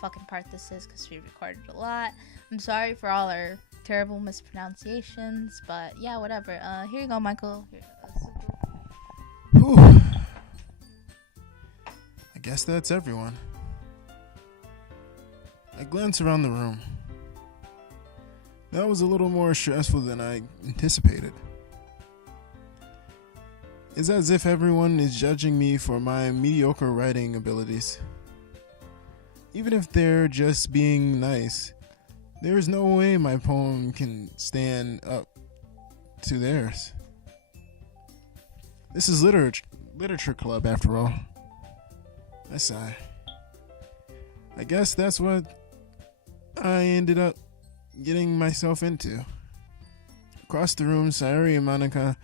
fucking part this is because we recorded a lot. I'm sorry for all our terrible mispronunciations, but yeah, whatever. Here you go, Michael. Here, Whew. I guess that's everyone. I glance around the room. That was a little more stressful than I anticipated. It's as if everyone is judging me for my mediocre writing abilities. Even if they're just being nice, there is no way my poem can stand up to theirs. This is literature club after all. I sigh. I guess that's what I ended up getting myself into. Across the room, Sayuri and Monica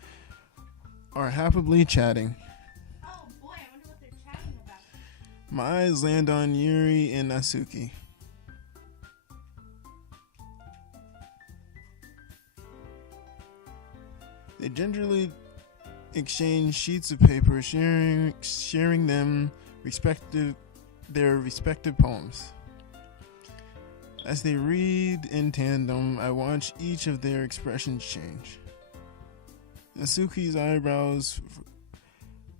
are happily chatting. Oh boy, I wonder what they're chatting about. My eyes land on Yuri and Natsuki. They gingerly exchange sheets of paper, sharing their respective poems. As they read in tandem, I watch each of their expressions change. Natsuki's eyebrows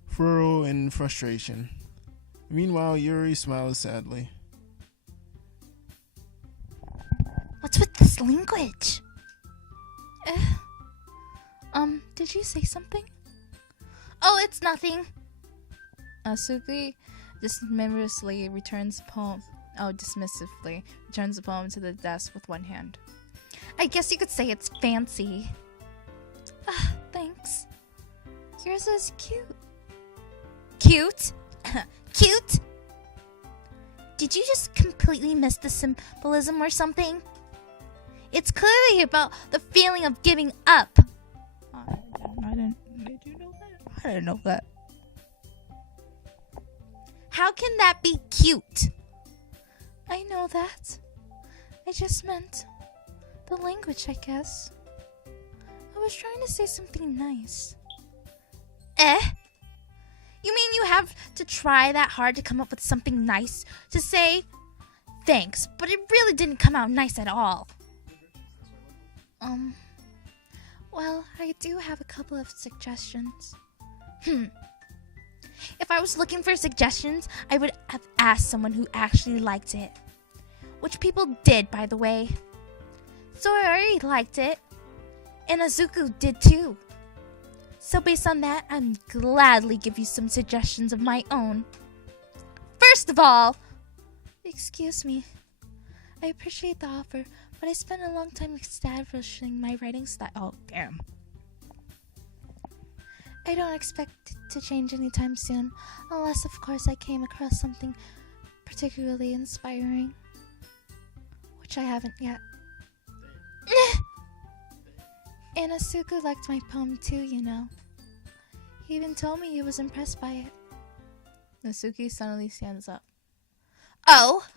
furrow in frustration. Meanwhile, Yuri smiles sadly. What's with this language? Did you say something? Oh, it's nothing. Suki dismissively returns the poem to the desk with one hand. I guess you could say it's fancy. Thanks. Yours is cute. Cute? Cute? Did you just completely miss the symbolism or something? It's clearly about the feeling of giving up. Did you know that? I didn't know that. How can that be cute? I know that. I just meant the language, I guess. I was trying to say something nice. You mean you have to try that hard to come up with something nice to say? Thanks, but it really didn't come out nice at all. Well, I do have a couple of suggestions. If I was looking for suggestions, I would have asked someone who actually liked it. Which people did, by the way. Sayuri liked it. And Azuku did too. So based on that, I'd gladly give you some suggestions of my own. First of all, excuse me. I appreciate the offer, but I spent a long time establishing my writing style. Oh, damn. I don't expect to change anytime soon, unless, of course, I came across something particularly inspiring. Which I haven't yet. And Asuku liked my poem too, you know. He even told me he was impressed by it. Nasuki suddenly stands up. Oh!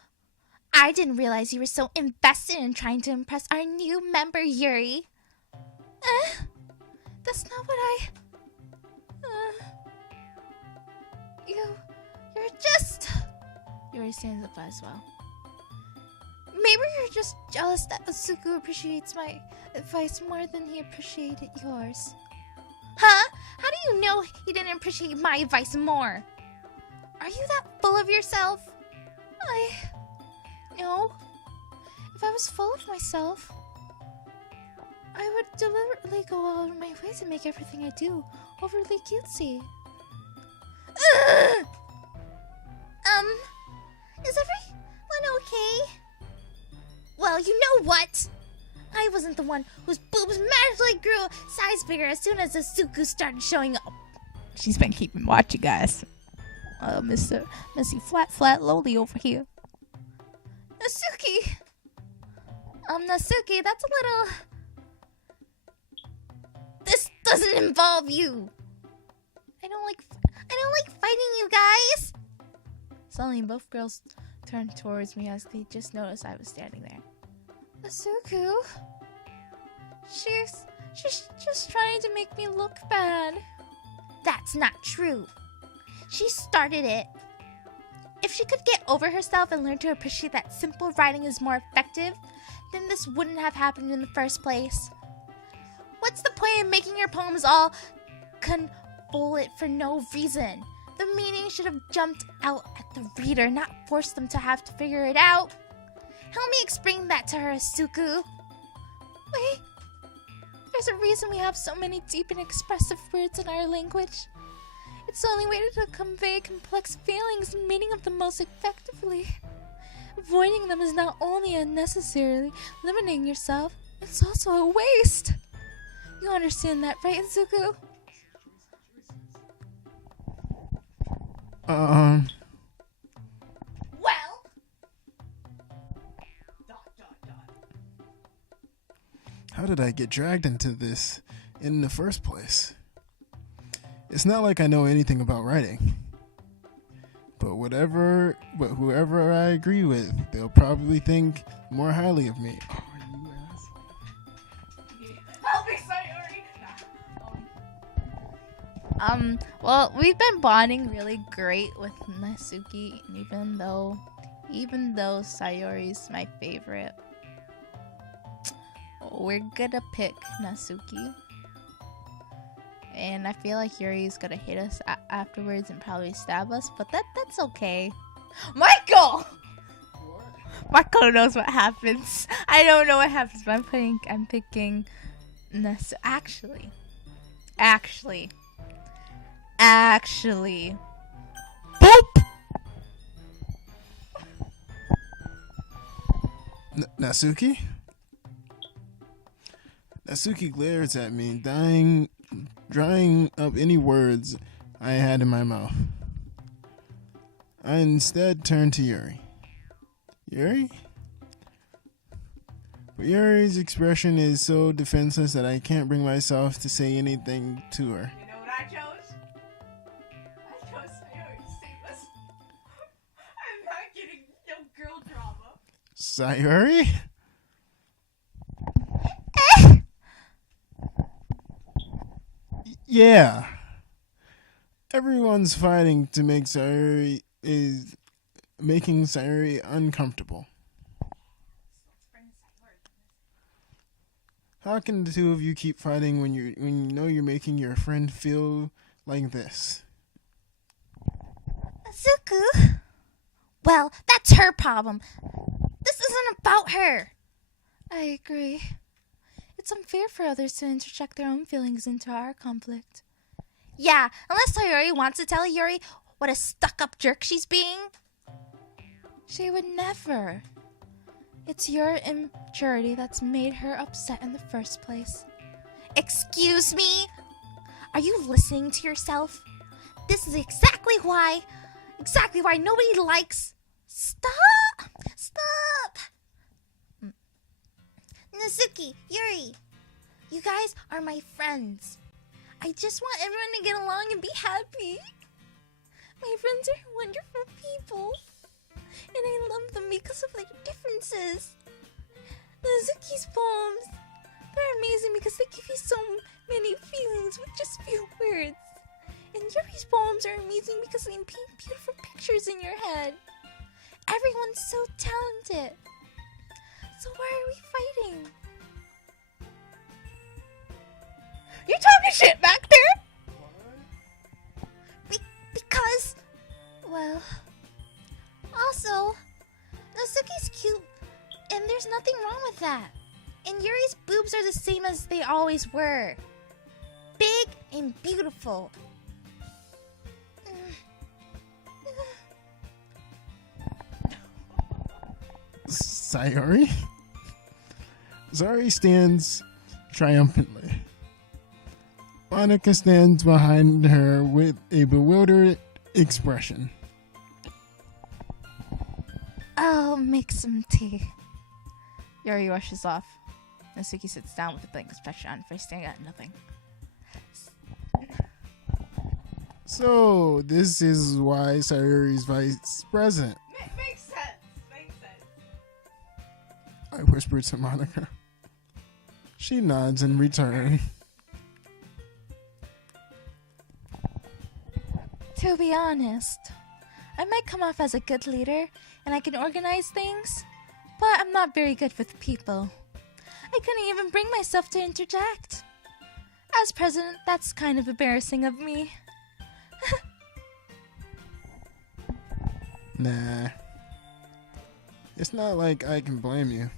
I didn't realize you were so invested in trying to impress our new member, Yuri. That's not what I... You're just... Yuri stands up as well. Maybe you're just jealous that Asuku appreciates my advice more than he appreciated yours. Huh? How do you know he didn't appreciate my advice more? Are you that full of yourself? No. If I was full of myself, I would deliberately go out of my way to make everything I do overly cutesy. Is everyone okay? Well, you know what? I wasn't the one whose boobs magically grew size bigger as soon as Asuku started showing up. She's been keeping watch, you guys. Missy Flat Lowly over here. Nasuki! Nasuki, that's a little... This doesn't involve you! I don't like fighting, you guys! Suddenly, both girls turned towards me as they just noticed I was standing there. Asuku? She's just trying to make me look bad. That's not true. She started it. If she could get over herself and learn to appreciate that simple writing is more effective, then this wouldn't have happened in the first place. What's the point in making your poems all convolute for no reason? The meaning should have jumped out at the reader, not force them to have to figure it out. Help me explain that to her, Asuku. Wait, there's a reason we have so many deep and expressive words in our language. It's the only way to convey complex feelings and meaning of them most effectively. Avoiding them is not only unnecessarily limiting yourself, it's also a waste. You understand that, right, Asuku? Well. How did I get dragged into this in the first place? It's not like I know anything about writing. But whoever I agree with, they'll probably think more highly of me. Oh, you asshole. Help me, Sayori! Well, we've been bonding really great with Natsuki, even though Sayori's my favorite. We're gonna pick Natsuki. And I feel like Yuri's gonna hit us afterwards and probably stab us, but that's okay. Michael! What? Michael knows what happens. I don't know what happens, but I'm picking Natsuki. Actually. Boop! Natsuki? Natsuki glares at me, drying up any words I had in my mouth. I instead turned to Yuri. Yuri? But Yuri's expression is so defenseless that I can't bring myself to say anything to her. You know what I chose? I chose Sayori to save us. I'm not getting no girl drama. Sayori? Yeah. Everyone's fighting to make Sayori making Sayori uncomfortable. How can the two of you keep fighting when you know you're making your friend feel like this? Asuku? Well, that's her problem. This isn't about her. I agree. It's unfair for others to interject their own feelings into our conflict. Yeah, unless Sayori wants to tell Yuri what a stuck-up jerk she's being. She would never. It's your immaturity that's made her upset in the first place. Excuse me? Are you listening to yourself? This is exactly why nobody likes... Stop! Natsuki, Yuri, you guys are my friends. I just want everyone to get along and be happy. My friends are wonderful people, and I love them because of their differences. Natsuki's poems, they're amazing because they give you so many feelings with just few words. And Yuri's poems are amazing because they paint beautiful pictures in your head. Everyone's so talented. So why are we fighting? You talking shit back there? Because, well, also, Natsuki's cute, and there's nothing wrong with that. And Yuri's boobs are the same as they always were. Big and beautiful. Sayori? Sayori stands triumphantly. Monica stands behind her with a bewildered expression. I'll make some tea. Yuri rushes off. Natsuki sits down with a blank expression on her face, staring at nothing. So, this is why Sayori's vice president. Makes sense. I whispered to Monica. She nods in return. To be honest, I might come off as a good leader, and I can organize things, but I'm not very good with people. I couldn't even bring myself to interject. As president, that's kind of embarrassing of me. Nah. It's not like I can blame you.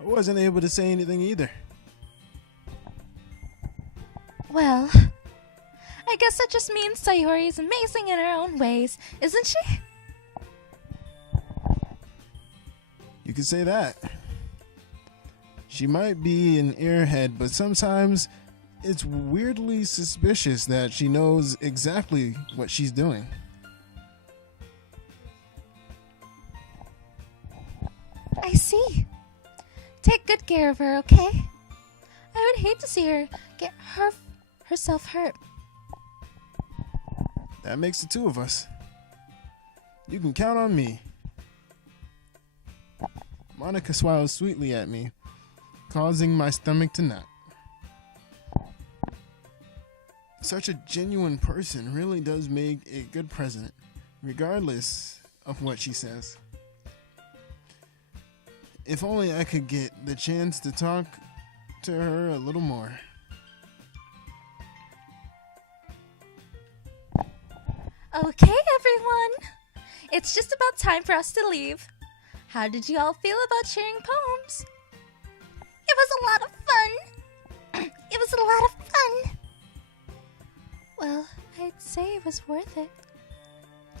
I wasn't able to say anything either. Well, I guess that just means Sayori is amazing in her own ways, isn't she? You could say that. She might be an airhead, but sometimes it's weirdly suspicious that she knows exactly what she's doing. I see. Take good care of her, okay? I would hate to see her get herself hurt. That makes the two of us. You can count on me. Monica smiles sweetly at me, causing my stomach to knot. Such a genuine person really does make a good president, regardless of what she says. If only I could get the chance to talk to her a little more. Okay, everyone. It's just about time for us to leave. How did you all feel about sharing poems? It was a lot of fun. It was a lot of fun. Well, I'd say it was worth it.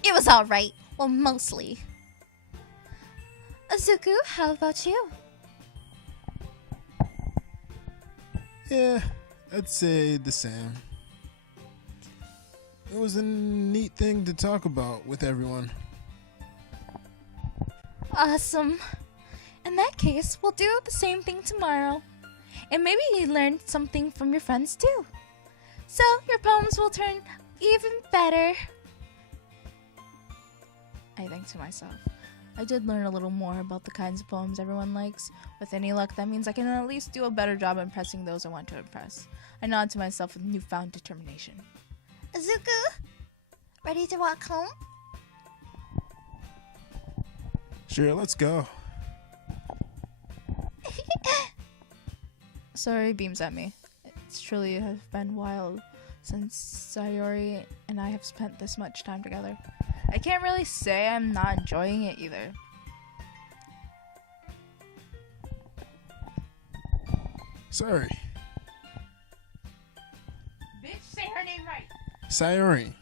It was alright. Well, mostly. Azuku, how about you? Yeah, I'd say the same. It was a neat thing to talk about with everyone. Awesome. In that case, we'll do the same thing tomorrow. And maybe you learned something from your friends too. So your poems will turn even better. I think to myself, I did learn a little more about the kinds of poems everyone likes. With any luck, that means I can at least do a better job impressing those I want to impress. I nod to myself with newfound determination. Azuku, ready to walk home? Sure, let's go. Sayori beams at me. It's truly has been wild since Sayori and I have spent this much time together. I can't really say I'm not enjoying it either. Sorry. Bitch, say her name right. Sayori.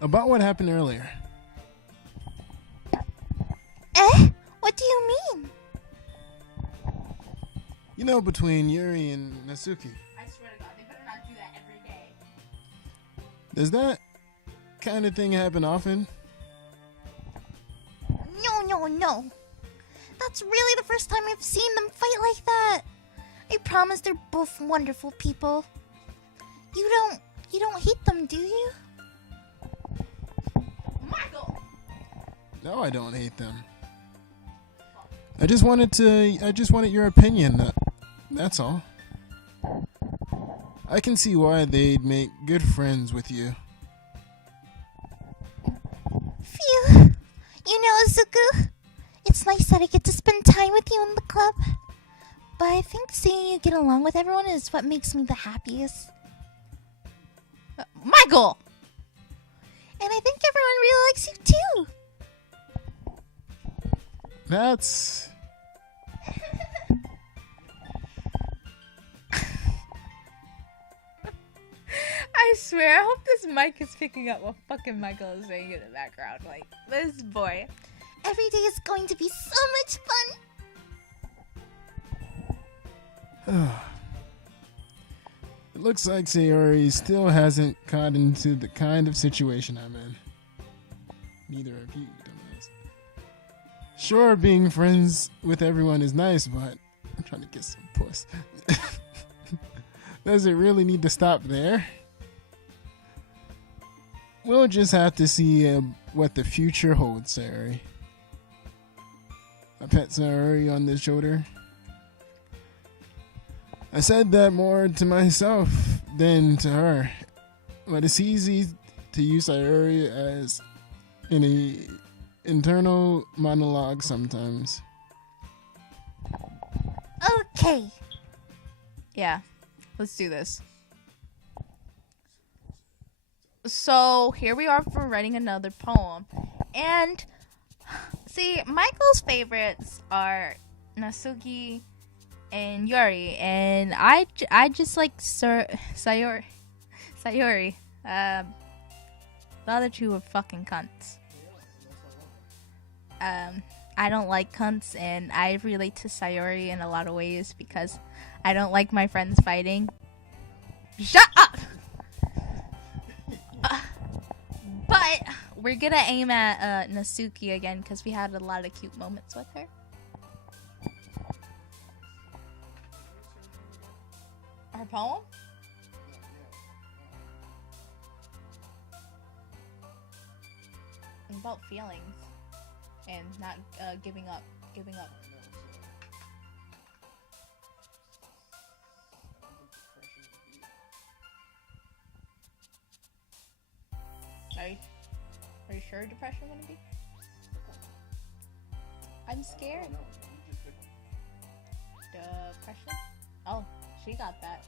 About what happened earlier. What do you mean? You know, between Yuri and Natsuki. I swear to God, they better not do that every day. Does that kind of thing happen often? No. That's really the first time I've seen them fight like that. I promise they're both wonderful people. You don't hate them, do you? Michael! No, I don't hate them. I just wanted your opinion. That's all. I can see why they'd make good friends with you. Phew. You know, Azuku, it's nice that I get to spend time with you in the club. But I think seeing you get along with everyone is what makes me the happiest. Michael! And I think everyone really likes you too. That's... I swear, I hope this mic is picking up what fucking Michael is saying in the background. Like, this boy. Every day is going to be so much fun. It looks like Sayori still hasn't caught into the kind of situation I'm in. Neither of you, dumbass. Sure, being friends with everyone is nice, but I'm trying to get some puss. Does it really need to stop there? We'll just have to see what the future holds, Sayori. I pet Sayori on the shoulder. I said that more to myself than to her, but it's easy to use Sayori as an internal monologue sometimes. Okay. Yeah, let's do this. So here we are for writing another poem. And see, Michael's favorites are Nasuki and Yuri, and I just like Sayori. The other two are fucking cunts. I don't like cunts, and I relate to Sayori in a lot of ways because I don't like my friends fighting. Shut up! But we're gonna aim at Nasuki again because we had a lot of cute moments with her. Her poem? It's about feelings and not giving up. Are you sure depression wouldn't be? I'm scared. Depression? Oh, she got that.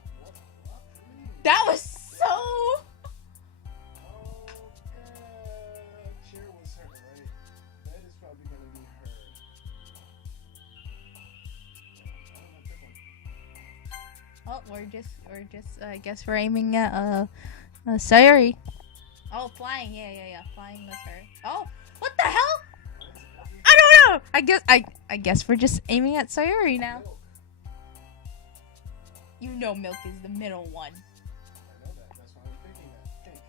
That was so... Cheer was her, right? That is probably gonna be her. Oh, we're just. I guess we're aiming at Sayori. Oh, flying. Yeah. Flying was her. Oh, what the hell? I don't know. I guess we're just aiming at Sayori now. You know, Milk is the middle one. I know that. That's why I'm thinking that. Think.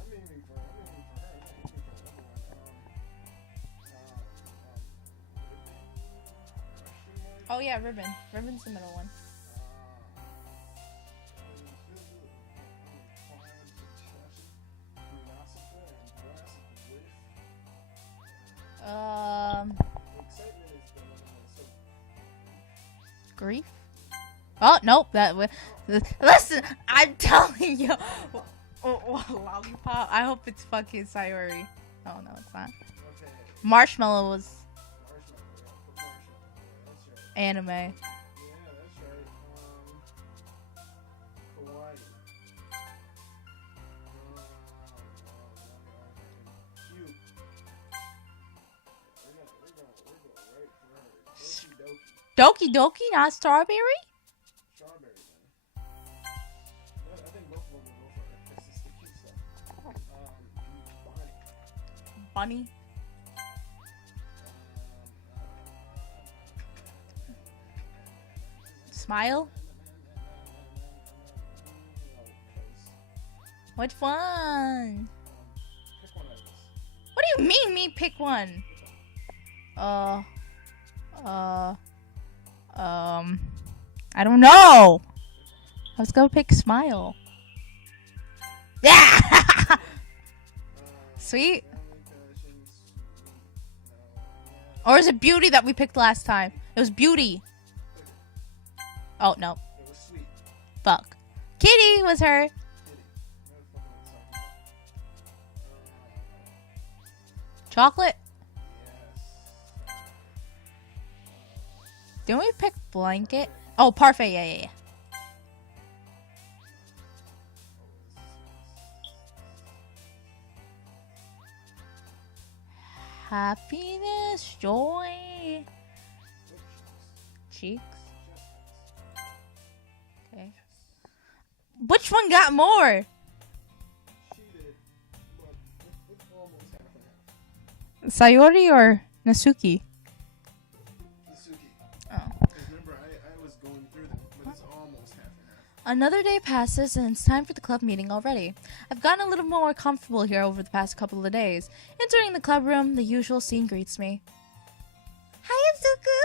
I'm aiming for her. I'm aiming for the other one. Oh yeah, Ribbon. Ribbon's the middle one. Grief? Oh, nope. Listen, I'm telling you. Lollipop. I hope it's fucking Sayori. Oh, no, it's not. Marshmallow was anime. Yeah, that's right. Kawaii. Cute. We're going right for her. Doki Doki. Doki Doki, not Strawberry? Strawberry, man. Yeah, I think both of them will go for her. This is the cute stuff. Bunny. Smile? Which one? Pick one of these. What do you mean, me pick one? I don't know. I was gonna pick Smile. Yeah! Sweet. Or is it Beauty that we picked last time? It was Beauty. Oh, no. It was sweet. Fuck. Kitty was her. Chocolate? Yes. Didn't we pick Blanket? Oh, Parfait. Yeah. Happiness, joy. Cheeks. Okay. Which one got more? She did, but it's almost half and half. Sayori or Nasuki? Suki. Oh. Remember, I was going through them, but it's almost half and half. Another day passes and it's time for the club meeting already. I've gotten a little more comfortable here over the past couple of days. Entering the club room, the usual scene greets me. Hi, Azuku!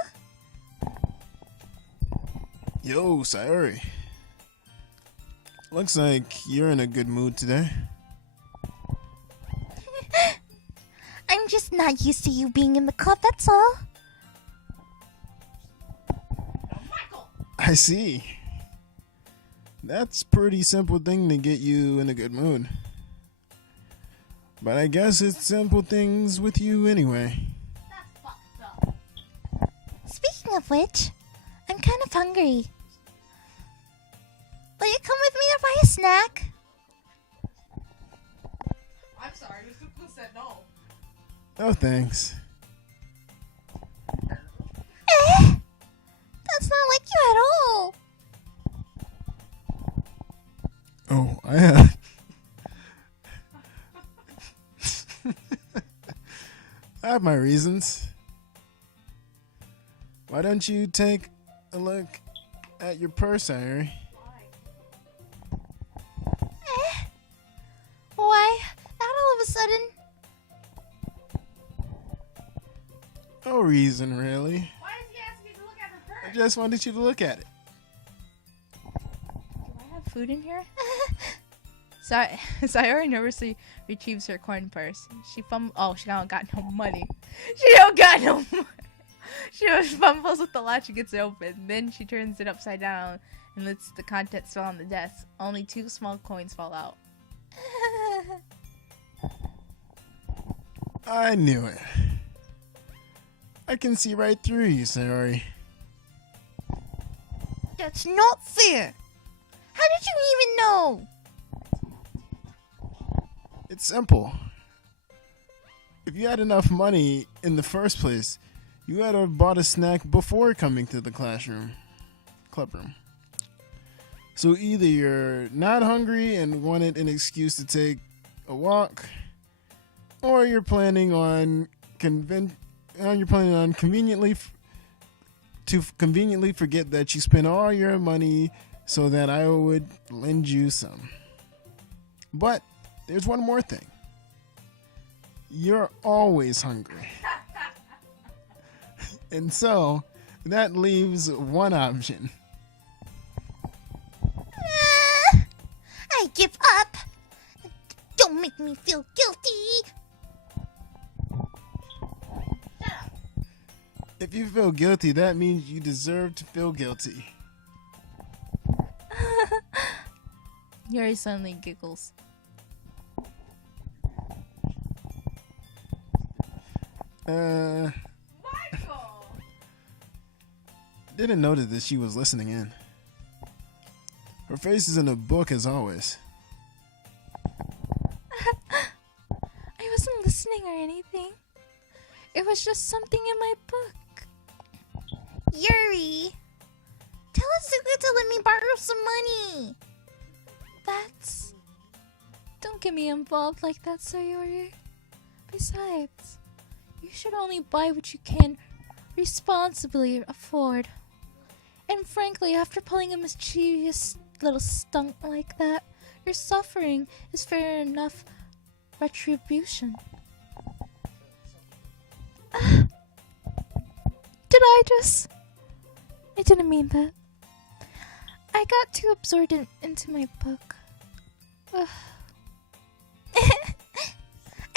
Yo, Sayori. Looks like you're in a good mood today. I'm just not used to you being in the club, that's all. I see. That's pretty simple thing to get you in a good mood. But I guess it's simple things with you anyway. That's fucked up. Speaking of which, I'm kind of hungry. Will you come with me to buy a snack? I'm sorry, Suku said no. No thanks. That's not like you at all. Oh, I have. I have my reasons. Why don't you take a look at your purse, Sayori? Why? Not all of a sudden. No reason, really. Why is he asking me to look at her I purse? just wanted you to look at it. Do I have food in here? Sayori nervously retrieves her coin purse. She she don't got no money. She don't got no money. She just fumbles with the latch and gets it open. Then she turns it upside down and lets the contents fall on the desk. Only 2 small coins fall out. I knew it. I can see right through you, Sayori. That's not fair. How did you even know? It's simple. If you had enough money in the first place, you had to have bought a snack before coming to the clubroom. So either you're not hungry and wanted an excuse to take a walk, or you're planning on conveniently forget that you spent all your money so that I would lend you some. But there's one more thing. You're always hungry. And so, that leaves one option. I give up. Don't make me feel guilty. If you feel guilty, that means you deserve to feel guilty. Yuri suddenly giggles. Michael! Didn't notice that she was listening in. Her face is in a book as always. I wasn't listening or anything. It was just something in my book. Yuri, tell Asuka to let me borrow some money. That's... Don't get me involved like that, Sayori. Besides, you should only buy what you can responsibly afford. And frankly, after pulling a mischievous little stunt like that, your suffering is fair enough retribution. Did I just... I didn't mean that. I got too absorbed into my book. Ugh. I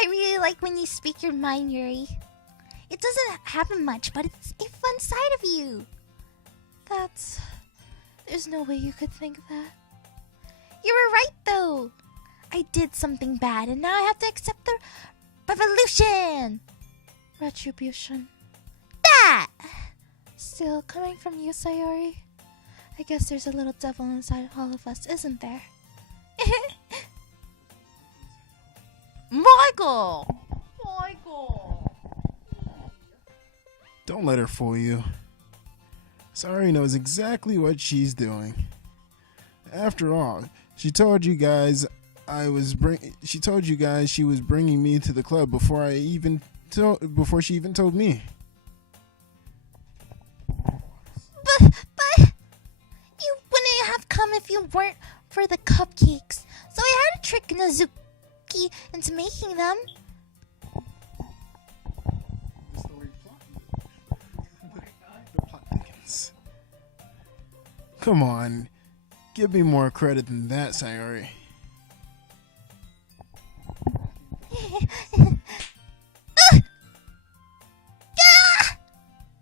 really like when you speak your mind, Yuri. It doesn't happen much, but it's a fun side of you. That's... There's no way you could think that. You were right, though. I did something bad, and now I have to accept the revolution. Retribution. That! Still, coming from you, Sayori, I guess there's a little devil inside all of us, isn't there? Michael! Michael! Don't let her fool you. Sayori knows exactly what she's doing. After all, she told you guys she was bringing me to the club before she even told me. But you wouldn't have come if you weren't for the cupcakes. So I had to trick Nazuki into making them. The plot thickens. Come on, give me more credit than that, Sayori.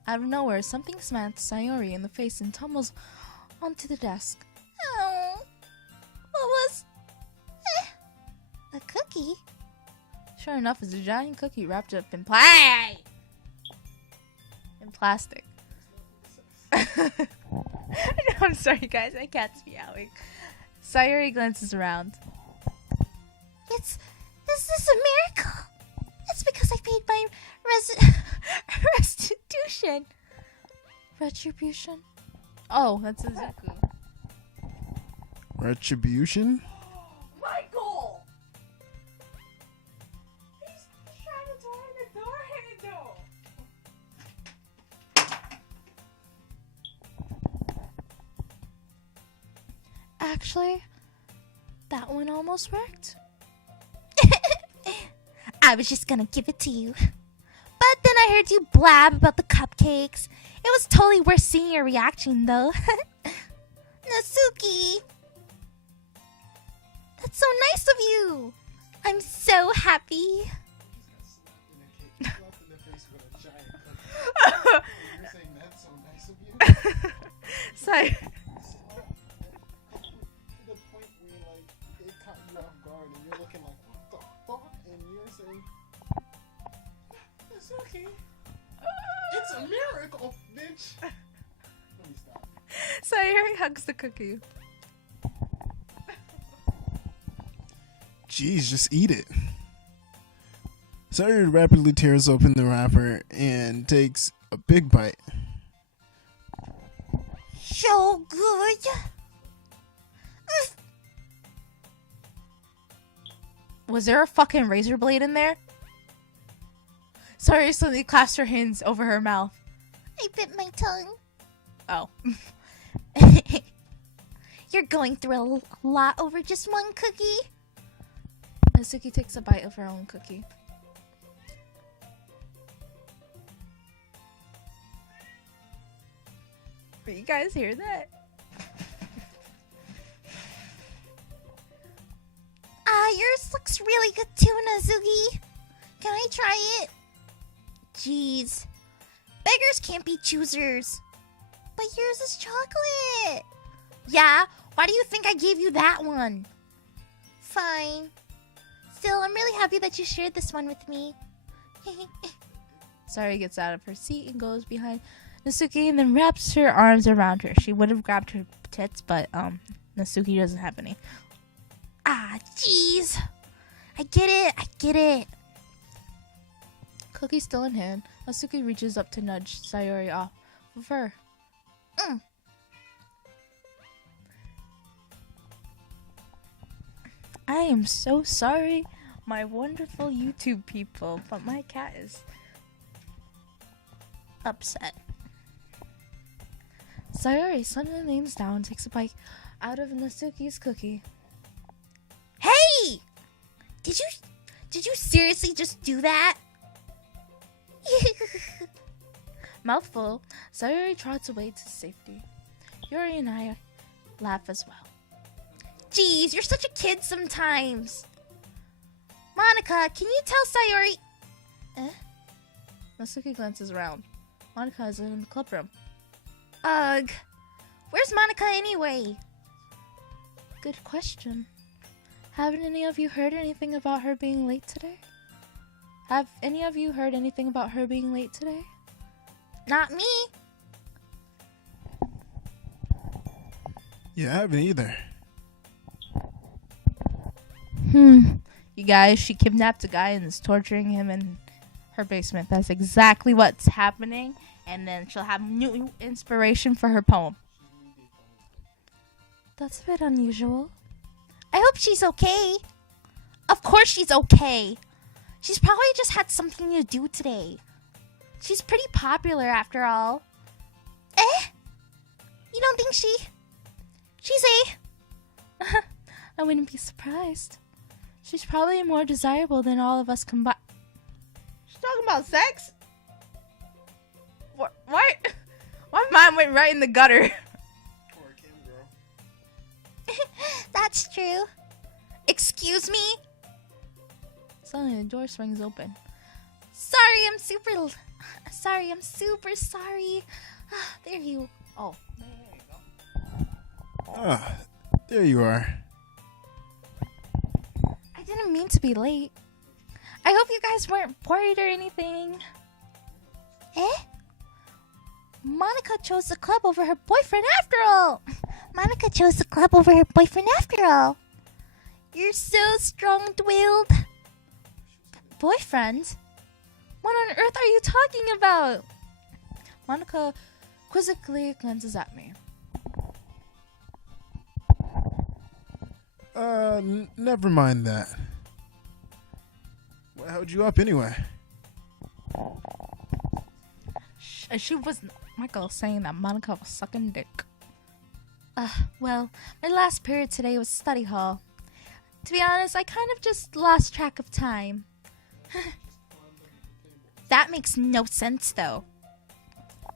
Out of nowhere, something smacks Sayori in the face and tumbles onto the desk. Oh, Sure enough, it's a giant cookie wrapped up in plastic. I'm sorry, guys. My cat's meowing. Sayori glances around. Is this a miracle? It's because I paid my restitution. Retribution? Oh, that's Izuku. Retribution? Michael! He's trying to turn the door handle. Actually, that one almost worked. I was just gonna give it to you. But then I heard you blab about the cupcakes. It was totally worth seeing your reaction, though. Natsuki! That's so nice of you! I'm so happy. Sorry. The point where like it caught you off guard and you're looking like, what the fuck? And you're saying, it's okay. It's a miracle, bitch. Let me stop. Sayori hugs the cookie. Jeez, just eat it. Sayori rapidly tears open the wrapper and takes a big bite. So good. Was there a fucking razor blade in there? Sayori suddenly clasped her hands over her mouth. I bit my tongue. Oh. You're going through a lot over just one cookie. Natsuki takes a bite of her own cookie. Do you guys hear that? Yours looks really good too, Nazuki. Can I try it? Jeez. Beggars can't be choosers. But yours is chocolate. Yeah? Why do you think I gave you that one? Fine. Still, I'm really happy that you shared this one with me. Sayori gets out of her seat and goes behind Natsuki and then wraps her arms around her. She would have grabbed her tits, but Natsuki doesn't have any. Ah, jeez. I get it. Cookie still in hand, Natsuki reaches up to nudge Sayori off of her. I am so sorry, my wonderful YouTube people, but my cat is upset. Sayori suddenly leans down and takes a bite out of Natsuki's cookie. Hey! Did you seriously just do that? Mouthful, Sayori trots away to safety. Yuri and I laugh as well. Jeez, you're such a kid sometimes. Monica, can you tell Sayori... Natsuki glances around. Monica is in the club room. Ugh. Where's Monica anyway? Good question. Haven't any of you heard anything about her being late today? Have any of you heard anything about her being late today? Not me. Yeah, I haven't either. You guys, she kidnapped a guy and is torturing him in her basement. That's exactly what's happening. And then she'll have new inspiration for her poem. That's a bit unusual. I hope she's okay. Of course she's okay. She's probably just had something to do today. She's pretty popular after all. You don't think she's a... I wouldn't be surprised. She's probably more desirable than all of us combined. She's talking about sex? What? My mind went right in the gutter. Or a cam girl. That's true. Excuse me? Suddenly the door swings open. Sorry, I'm super sorry. There you... Oh. There you go. Ah, there you are. I didn't mean to be late. I hope you guys weren't worried or anything. Eh? Monica chose the club over her boyfriend after all. Monica chose the club over her boyfriend after all. You're so strong-willed. Boyfriend? What on earth are you talking about? Monica quizzically glances at me. Never mind that. What held you up anyway? She wasn't Michael saying that Monica was sucking dick. Well, my last period today was study hall. To be honest, I kind of just lost track of time. That makes no sense, though.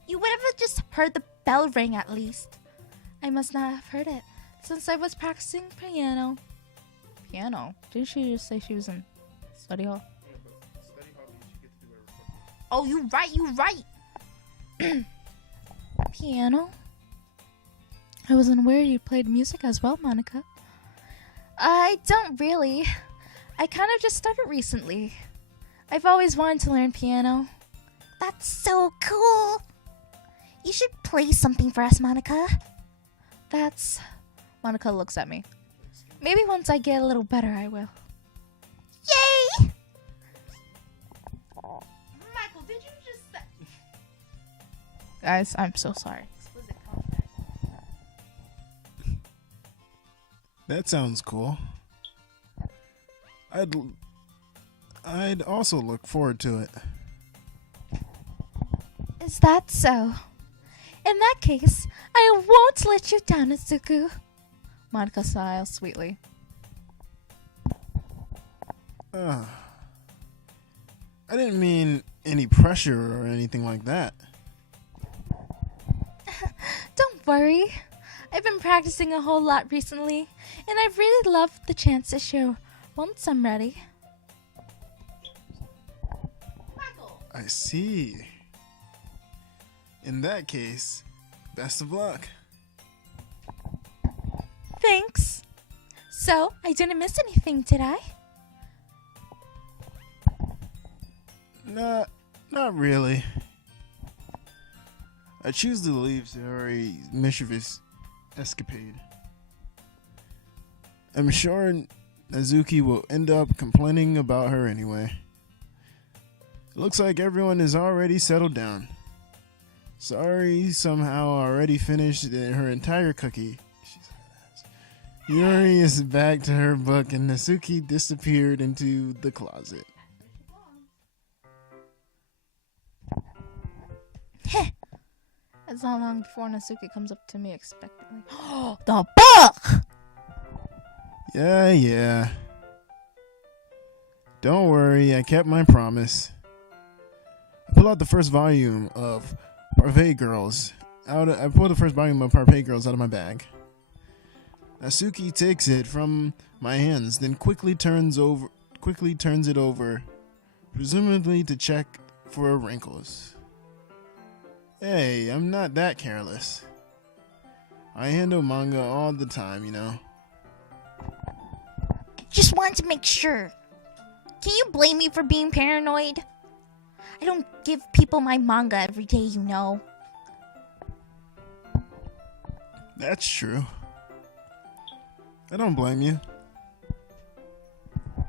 You would have just heard the bell ring at least. I must not have heard it, since I was practicing piano. Piano? Didn't she just say she was in study hall? Oh, you right. Piano? I wasn't aware you played music as well, Monica. I don't really. I kind of just started recently. I've always wanted to learn piano. That's so cool. You should play something for us, Monica. Monica looks at me. Maybe once I get a little better, I will. Yay! Michael, did you just say... Guys, I'm so sorry. That sounds cool. I'd also look forward to it. Is that so? In that case, I won't let you down, Izuku. Monica smiles sweetly. I didn't mean any pressure or anything like that. Don't worry. I've been practicing a whole lot recently, and I've really loved the chance to show once I'm ready. I see. In that case, best of luck. Thanks. So, I didn't miss anything, did I? Not really. I choose to leave Sayori's mischievous escapade. I'm sure Nazuki will end up complaining about her anyway. It looks like everyone is already settled down. Sayori somehow already finished her entire cookie. Yuri is back to her book and Natsuki disappeared into the closet. Heh. It's not long before Natsuki comes up to me expectantly. Oh, the book! Yeah. Don't worry, I kept my promise. I pulled out the first volume of Parfait Girls. I pulled the first volume of Parfait Girls out of my bag. Natsuki takes it from my hands, then quickly turns it over, presumably to check for wrinkles. Hey, I'm not that careless. I handle manga all the time, you know. Just wanted to make sure. Can you blame me for being paranoid? I don't give people my manga every day, you know. That's true. I don't blame you.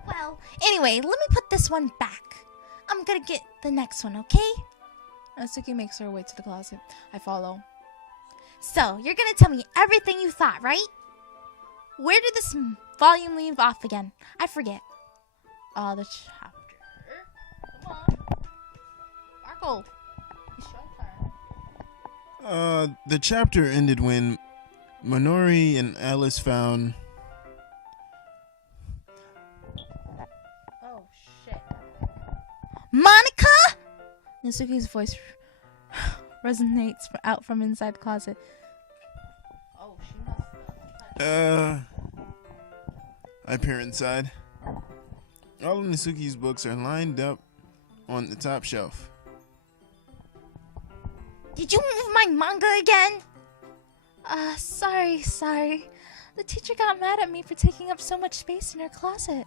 Well, anyway, let me put this one back. I'm gonna get the next one, okay? Natsuki makes her way to the closet. I follow. So, you're gonna tell me everything you thought, right? Where did this volume leave off again? I forget. The chapter. Come on. Sparkle. It's your turn. The chapter ended when Minori and Alice found... Oh, shit. Monica? Natsuki's voice resonates out from inside the closet. Oh, she must I peer inside. All of Natsuki's books are lined up on the top shelf. Did you move my manga again? Sorry. The teacher got mad at me for taking up so much space in her closet.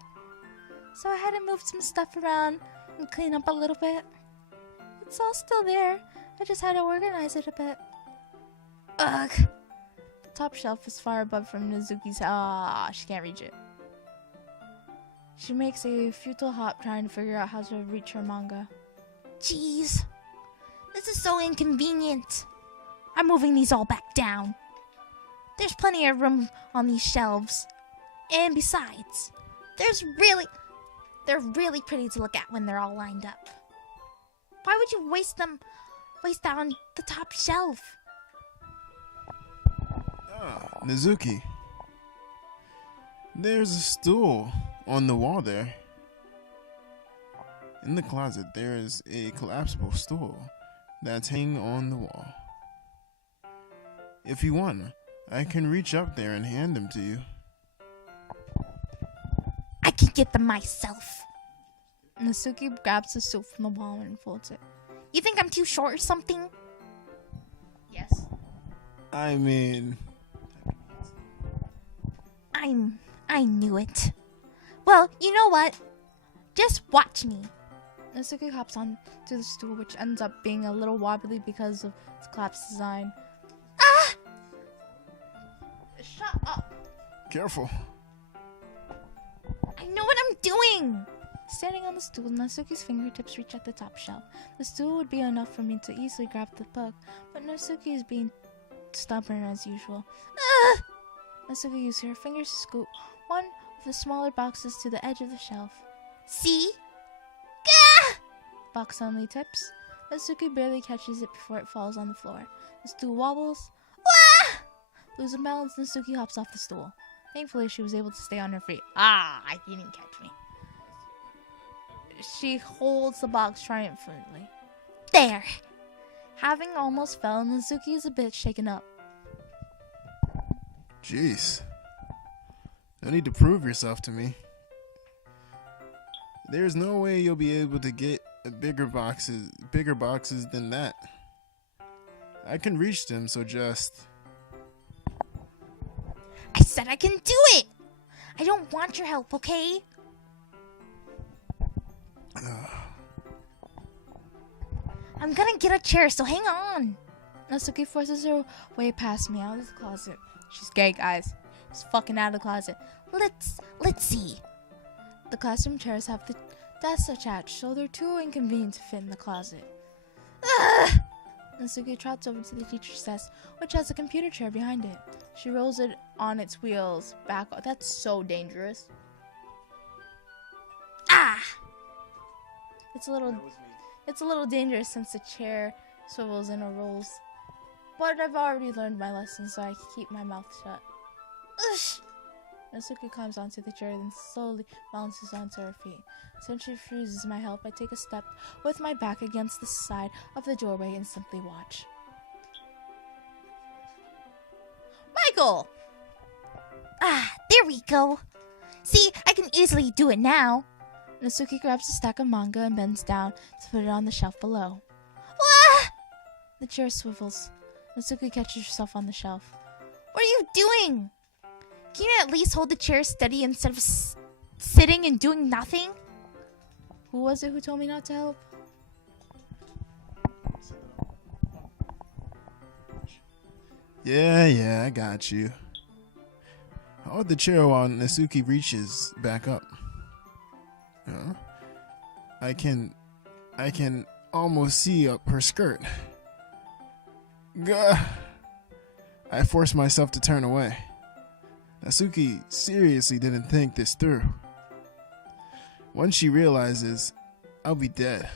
so I had to move some stuff around and clean up a little bit. It's all still there. I just had to organize it a bit. Ugh. The top shelf is far above from Nezuki's. She can't reach it. She makes a futile hop trying to figure out how to reach her manga. Jeez. This is so inconvenient. I'm moving these all back down. There's plenty of room on these shelves. And besides, they're really pretty to look at when they're all lined up. Why would you waste that on the top shelf? Nezuki. There's a stool on the wall there. In the closet, there is a collapsible stool that's hanging on the wall. If you want, I can reach up there and hand them to you. I can get them myself. Nezuki grabs the stool from the wall and folds it. You think I'm too short or something? Yes. I mean... I knew it. Well, you know what? Just watch me. Nezuki hops on to the stool, which ends up being a little wobbly because of its collapsed design. Ah! Shut up! Careful. I know what I'm doing. Standing on the stool, Nezuki's fingertips reach at the top shelf. The stool would be enough for me to easily grab the book, but Nezuki is being stubborn as usual. Ah! Nezuki uses her fingers to scoot one of the smaller boxes to the edge of the shelf. See? Box suddenly tips. Nezuki barely catches it before it falls on the floor. The stool wobbles. Ah! Losing balance, Nezuki hops off the stool. Thankfully, she was able to stay on her feet. You didn't catch me. She holds the box triumphantly. There. Having almost fell, Nezuki is a bit shaken up. Jeez. No need to prove yourself to me. There's no way you'll be able to get bigger boxes than that. I can reach them, so just... I said I can do it. I don't want your help, okay? I'm gonna get a chair, so hang on. Nezuki forces her way past me out of the closet. She's gay, guys. She's fucking out of the closet. Let's see. The classroom chairs have the desks attached, so they're too inconvenient to fit in the closet. Ugh. Nezuki trots over to the teacher's desk, which has a computer chair behind it. She rolls it on its wheels back. That's so dangerous. Ah! It's a little dangerous since the chair swivels and rolls. But I've already learned my lesson, so I can keep my mouth shut. Ugh. Nezuki climbs onto the chair, then slowly balances onto her feet. Since she refuses my help, I take a step with my back against the side of the doorway and simply watch. Michael! There we go. See, I can easily do it now. Nezuki grabs a stack of manga and bends down to put it on the shelf below. Ah! The chair swivels. Nezuki catches herself on the shelf. What are you doing? Can you at least hold the chair steady instead of sitting and doing nothing? Who was it who told me not to help? Yeah, I got you. Hold the chair while Nezuki reaches back up. Huh? I can almost see up her skirt. Gah. I forced myself to turn away. Nezuki seriously didn't think this through. Once she realizes, I'll be dead.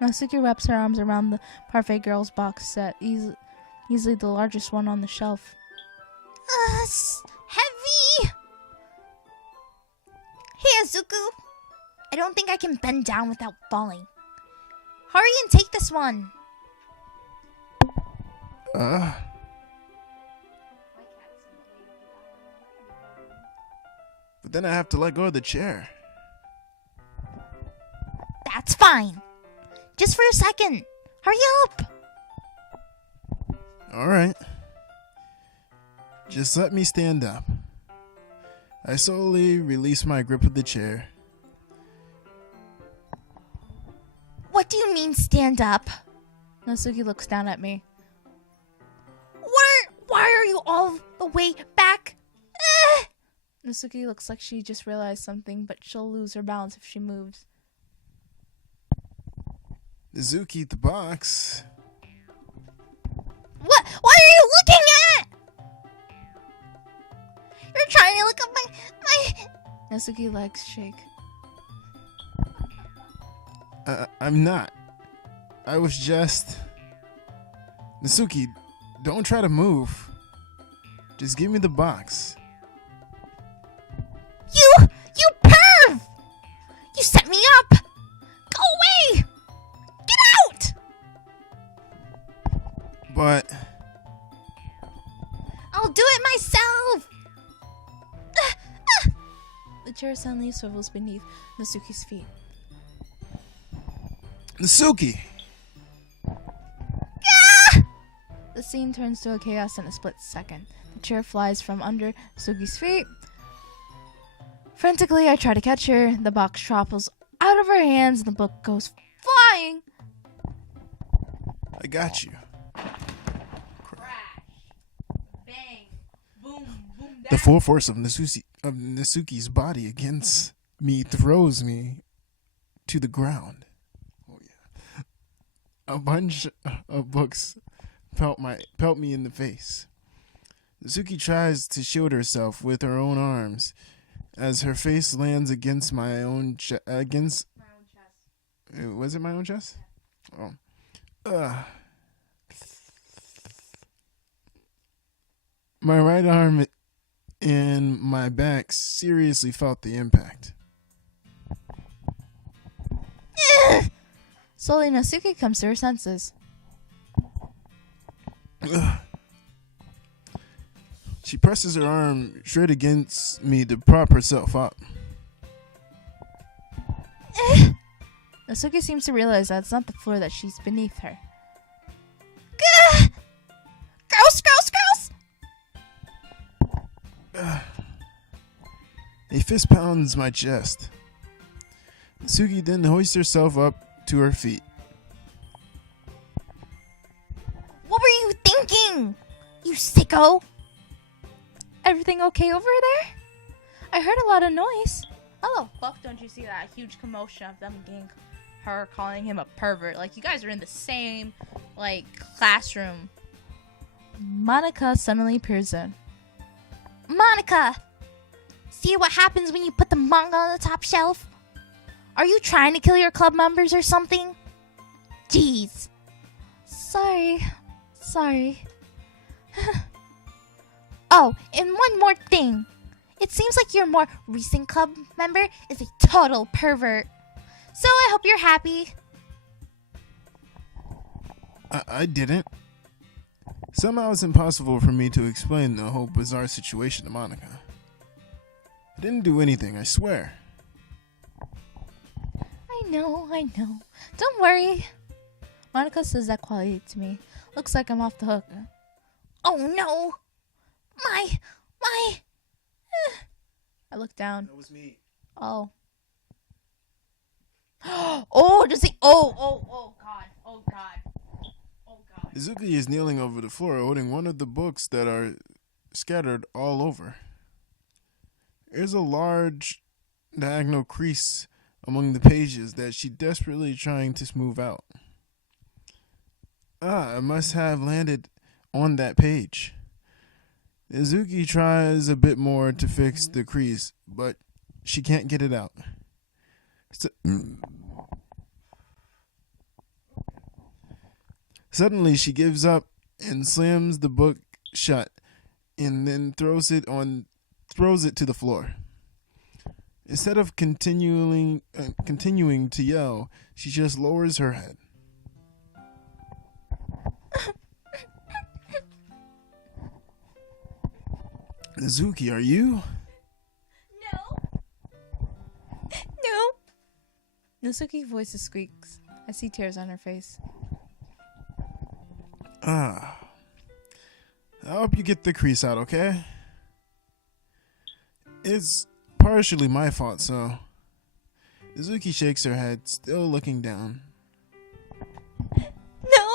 Nezuki wraps her arms around the Parfait Girls box set, easily the largest one on the shelf. Heavy! Hey, Azuku! I don't think I can bend down without falling. Hurry and take this one! But then I have to let go of the chair. That's fine. Just for a second. Hurry up! Alright. Just let me stand up. I slowly release my grip of the chair. What do you mean stand up? Natsuki looks down at me. Why are you all the way back? Natsuki looks like she just realized something, but she'll lose her balance if she moves. Nizuki, the box. What are you looking at? You're trying to look up my... Natsuki legs shake. I'm not. I was just... Nizuki, don't try to move. Just give me the box. You perv! You set me up! Go away! Get out! But... I'll do it myself! The chair suddenly swivels beneath Natsuki's feet. Natsuki! The scene turns to a chaos in a split second. The chair flies from under Natsuki's feet. Frantically, I try to catch her. The box topples out of her hands and the book goes flying. I got you. Crash. Bang. Boom. Boom. The full force of Natsuki's body against me throws me to the ground. Oh yeah. A bunch of books pelt me in the face. Natsuki tries to shield herself with her own arms as her face lands against my own chest. Was it my own chest? Oh. My right arm and my back seriously felt the impact. Slowly, Natsuki comes to her senses. She presses her arm straight against me to prop herself up. Natsuki seems to realize that it's not the floor, that she's beneath her. Gross! A fist pounds my chest. Natsuki then hoists herself up to her feet. What were you thinking? You sicko! Everything okay over there? I heard a lot of noise. Oh, fuck, don't you see that huge commotion of them her calling him a pervert? Like, you guys are in the same, like, classroom. Monica suddenly peers in. Monica! See what happens when you put the manga on the top shelf? Are you trying to kill your club members or something? Jeez. Sorry. Oh, and one more thing. It seems like your more recent club member is a total pervert. So I hope you're happy. I didn't. Somehow it's impossible for me to explain the whole bizarre situation to Monica. I didn't do anything, I swear. I know. Don't worry. Monica says that quietly to me. Looks like I'm off the hook. Oh no! My... I look down. That was me. Oh. Oh, does he... Oh, God. Nizuki is kneeling over the floor holding one of the books that are scattered all over. There's a large diagonal crease among the pages that she's desperately trying to smooth out. I must have landed on that page. Nizuki tries a bit more to fix the crease, but she can't get it out. Suddenly, she gives up and slams the book shut, and then throws it to the floor. Instead of continuing to yell, she just lowers her head. Nizuki, are you? No. Natsuki's voice squeaks. I see tears on her face. I hope you get the crease out, okay? It's partially my fault, so. Nizuki shakes her head, still looking down. No,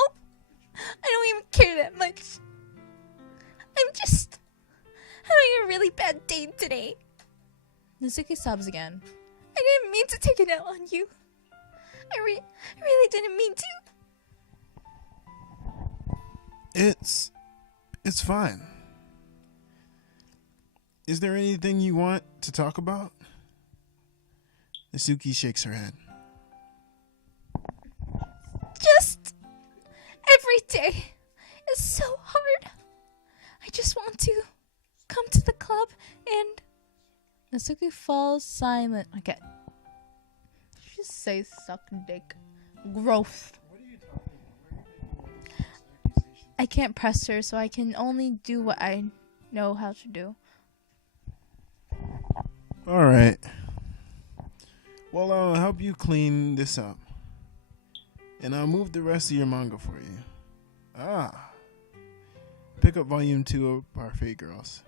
I don't even care that much. I'm just having a really bad day today. Nizuki sobs again. I didn't mean to take it out on you. I really didn't mean to. It's fine. Is there anything you want to talk about? Nizuki shakes her head. Just every day is so hard. I just want to come to the club and Nizuki falls silent again. Just say suck dick. Gross. I can't press her, so I can only do what I know how to do. Alright. Well, I'll help you clean this up. And I'll move the rest of your manga for you. Ah. Pick up volume 2 of Parfait Girls.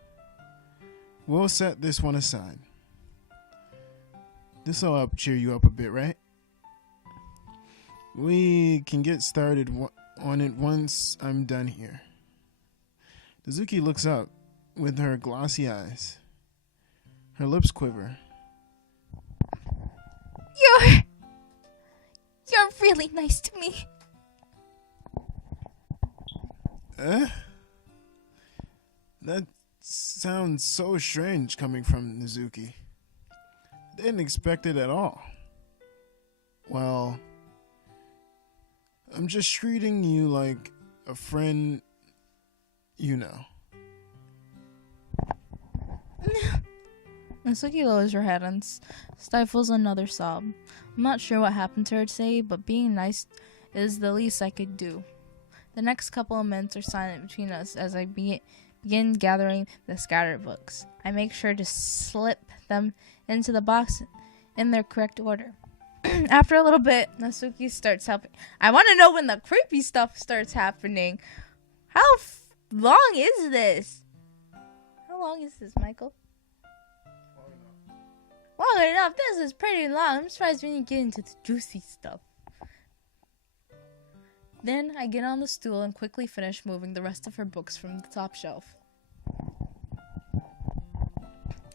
We'll set this one aside. This'll help cheer you up a bit, right? We can get started on it once I'm done here. Nizuki looks up with her glossy eyes. Her lips quiver. You're really nice to me. That sounds so strange coming from Nizuki. Didn't expect it at all. Well, I'm just treating you like a friend, you know. Nizuki lowers her head and stifles another sob. I'm not sure what happened to her today, but being nice is the least I could do. The next couple of minutes are silent between us as I begin gathering the scattered books. I make sure to slip them into the box in their correct order. After a little bit, Nizuki starts helping. I want to know when the creepy stuff starts happening. How long is this? How long is this, Michael? Long enough. This is pretty long. I'm surprised we didn't get into the juicy stuff. Then I get on the stool and quickly finish moving the rest of her books from the top shelf.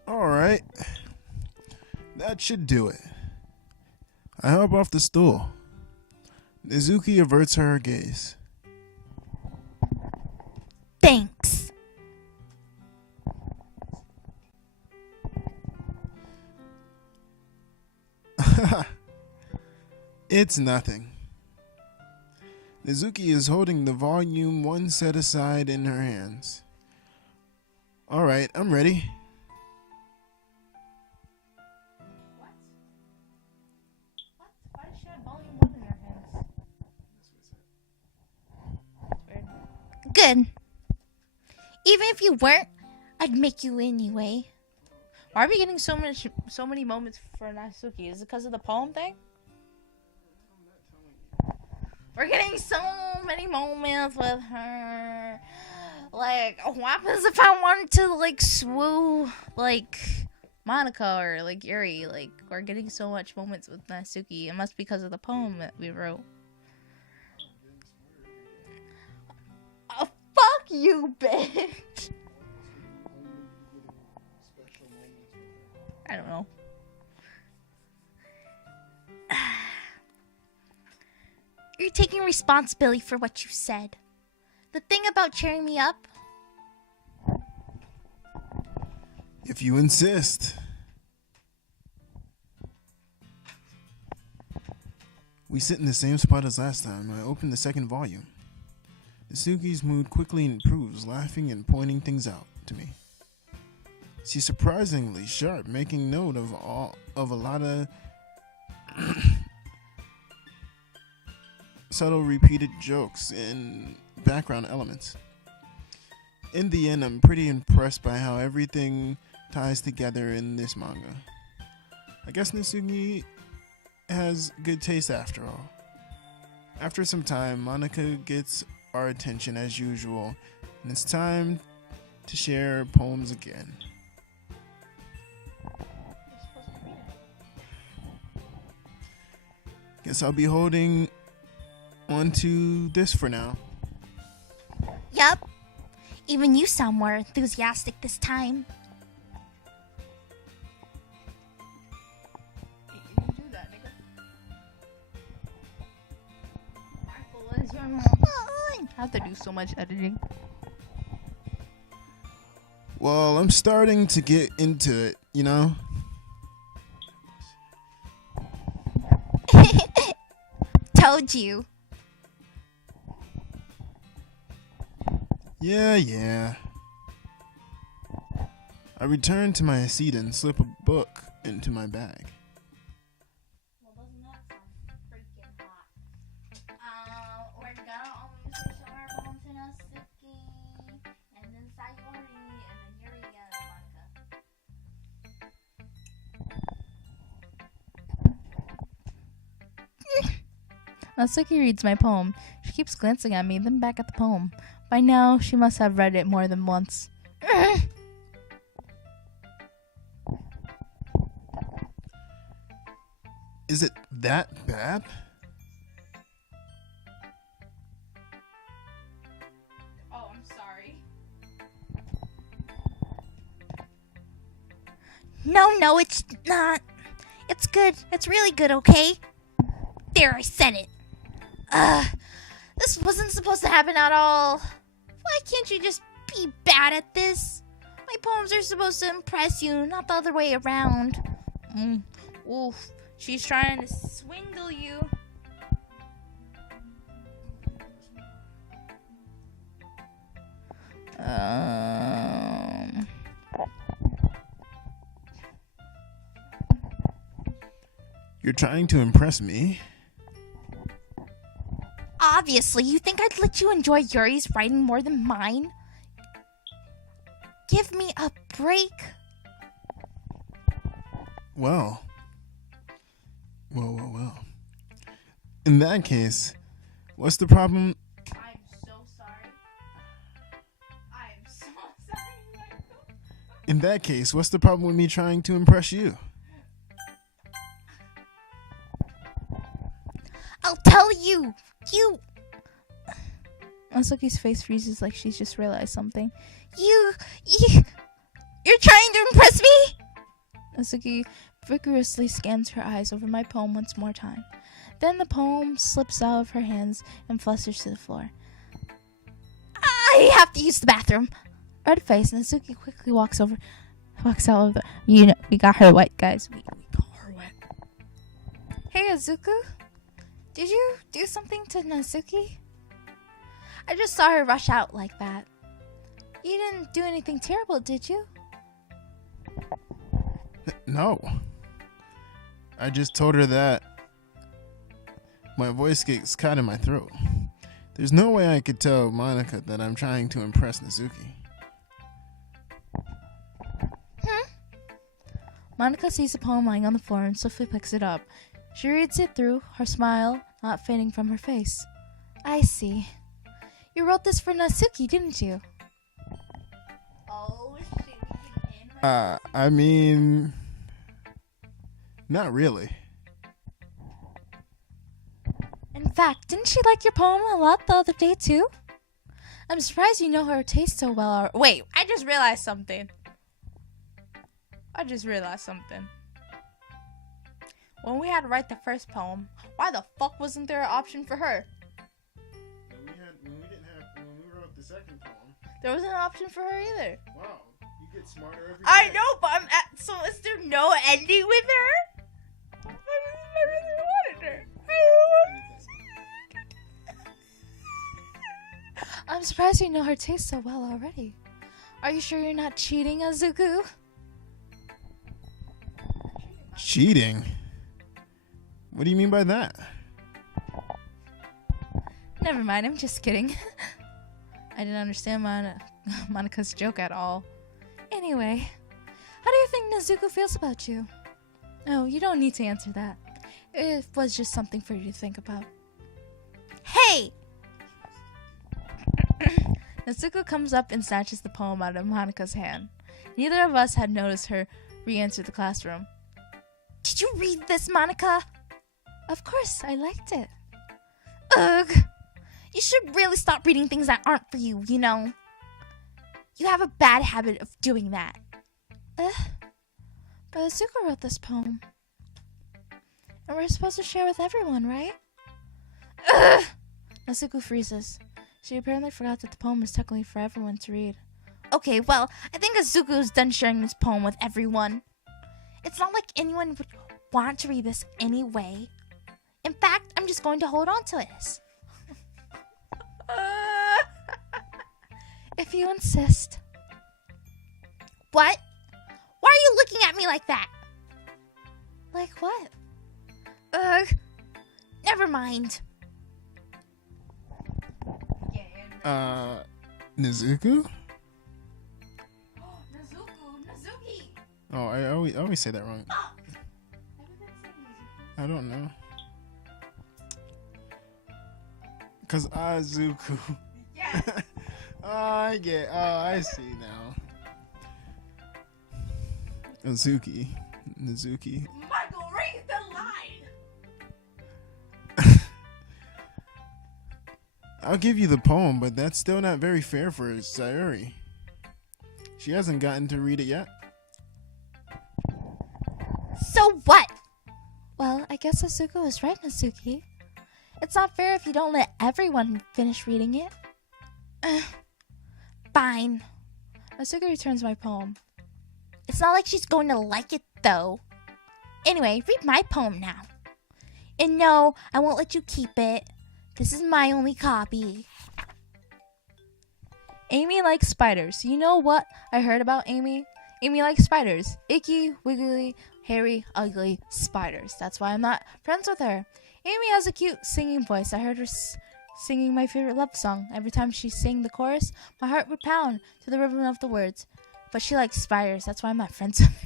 Alright. That should do it. I hop off the stool. Nizuki averts her gaze. Thanks. It's nothing. Nizuki is holding the volume 1 set aside in her hands. Alright, I'm ready. What? Why does she have volume 1 in her hands? Good. Even if you weren't, I'd make you anyway. Why are we getting so many moments for Nizuki? Is it because of the poem thing? We're getting so many moments with her. Like, what happens if I wanted to, like, swoo, like, Monica or, like, Yuri? Like, we're getting so much moments with Nizuki. It must be because of the poem that we wrote. Oh, fuck you, bitch! I don't know. You're taking responsibility for what you said. The thing about cheering me up, If you insist. We sit in the same spot as last time. I open the second volume. Nizuki's mood quickly improves, laughing and pointing things out to me. She's surprisingly sharp, making note of a lot of subtle repeated jokes and background elements. In the end, I'm pretty impressed by how everything ties together in this manga. I guess Nizuki has good taste after all. After some time, Monica gets our attention as usual, and it's time to share poems again. Guess I'll be holding on to this for now. Yup. Even you sound more enthusiastic this time. You didn't do that, nigga. Michael is your mom. I have to do so much editing. Well, I'm starting to get into it, you know? Told you. Yeah. I return to my seat and slip a book into my bag. Well, doesn't that sound freaking hot? We're gonna only switch our home to Natsuki, and then Sayori, and then Yuri and Monica. Natsuki reads my poem. She keeps glancing at me, then back at the poem. By now, she must have read it more than once. Is it that bad? Oh, I'm sorry. No, it's not. It's good. It's really good, okay? There, I said it. This wasn't supposed to happen at all. Why can't you just be bad at this? My poems are supposed to impress you, not the other way around. Oof. She's trying to swindle you. You're trying to impress me? Obviously, you think I'd let you enjoy Yuri's writing more than mine? Give me a break. Well. In that case, what's the problem? I'm so sorry. I am so sorry, Michael. In that case, what's the problem with me trying to impress you? I'll tell you. You Natsuki's face freezes like she's just realized something. you're trying to impress me? Natsuki vigorously scans her eyes over my poem once more time. Then the poem slips out of her hands and flutters to the floor. I have to use the bathroom. Red-faced, Natsuki quickly walks out of the... You know, we got her wet, guys. We got her wet. Hey, Azuku. Did you do something to Natsuki? I just saw her rush out like that. You didn't do anything terrible, did you? No. I just told her that my voice gets caught in my throat. There's no way I could tell Monica that I'm trying to impress Natsuki. Monica sees the poem lying on the floor and swiftly picks it up. She reads it through, her smile not fading from her face. I see. You wrote this for Natsuki, didn't you? Oh shit. I mean, not really. In fact, didn't she like your poem a lot the other day, too? I'm surprised you know her taste so well. Wait, I just realized something. When we had to write the first poem, why the fuck wasn't there an option for her? When we wrote the second poem. There wasn't an option for her either. Wow, you get smarter every day. I know, but so is there no ending with her? I really wanted her. I'm surprised you know her taste so well already. Are you sure you're not cheating, Azuku? Cheating? What do you mean by that? Never mind, I'm just kidding. I didn't understand Monica's joke at all. Anyway, how do you think Nezuko feels about you? Oh, you don't need to answer that. It was just something for you to think about. Hey! Nezuko comes up and snatches the poem out of Monica's hand. Neither of us had noticed her re-enter the classroom. Did you read this, Monica? Of course, I liked it. Ugh. You should really stop reading things that aren't for you, you know? You have a bad habit of doing that. But Azuka wrote this poem. And we're supposed to share with everyone, right? Ugh. Azuka freezes. She apparently forgot that the poem is technically for everyone to read. Okay, well, I think Azuku's done sharing this poem with everyone. It's not like anyone would want to read this anyway. In fact, I'm just going to hold on to this. If you insist. What? Why are you looking at me like that? Like what? Ugh. Never mind. Nezuko? Nazuki. Oh, I always say that wrong. I don't know. Cause Azuku. Yes. I see now. Nezuki. Michael, read the line. I'll give you the poem, but that's still not very fair for Sayori. She hasn't gotten to read it yet. So what? Well, I guess Azuka was right, Natsuki. It's not fair if you don't let everyone finish reading it. Fine. Azuka returns my poem. It's not like she's going to like it, though. Anyway, read my poem now. And no, I won't let you keep it. This is my only copy. Amy likes spiders. You know what I heard about Amy? Amy likes spiders. Icky, wiggly, hairy, ugly spiders. That's why I'm not friends with her. Amy has a cute singing voice. I heard her singing my favorite love song. Every time she sang the chorus, my heart would pound to the rhythm of the words. But she likes spiders. That's why I'm not friends with her.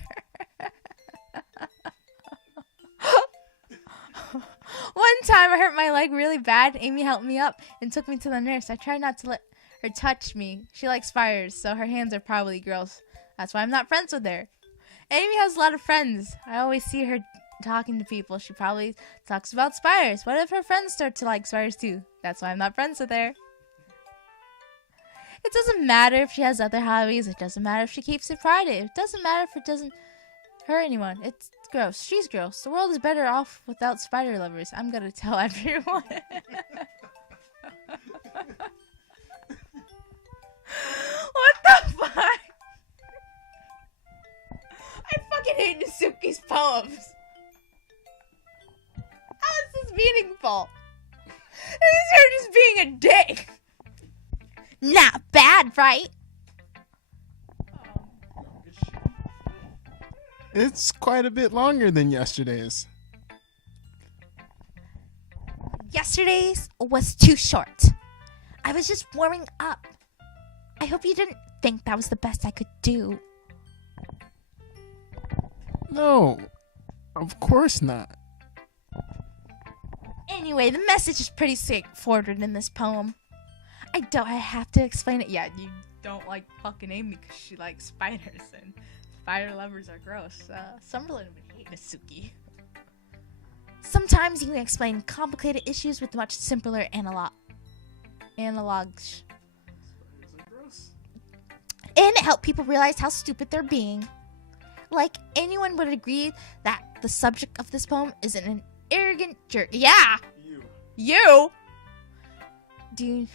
One time I hurt my leg really bad. Amy helped me up and took me to the nurse. I tried not to let her touch me. She likes spiders, so her hands are probably gross. That's why I'm not friends with her. Amy has a lot of friends. I always see her talking to people. She probably talks about spiders. What if her friends start to like spiders too? That's why I'm not friends with her. It doesn't matter if she has other hobbies. It doesn't matter if she keeps it private. It doesn't matter if it doesn't hurt anyone. It's gross. She's gross. The world is better off without spider lovers. I'm gonna tell everyone. What the fuck? I fucking hate Natsuki's poems. How is this meaningful? This is her just being a dick. Not bad, right? It's quite a bit longer than yesterday's. Yesterday's was too short. I was just warming up. I hope you didn't think that was the best I could do. No, of course not. Anyway, the message is pretty straightforward in this poem. I have to explain it. Yeah, you don't like fucking Amy because she likes spiders and spider lovers are gross. Summerlin would hate Natsuki. Sometimes you can explain complicated issues with much simpler analogs. And help people realize how stupid they're being. Like, anyone would agree that the subject of this poem isn't an arrogant jerk. Yeah! You! Do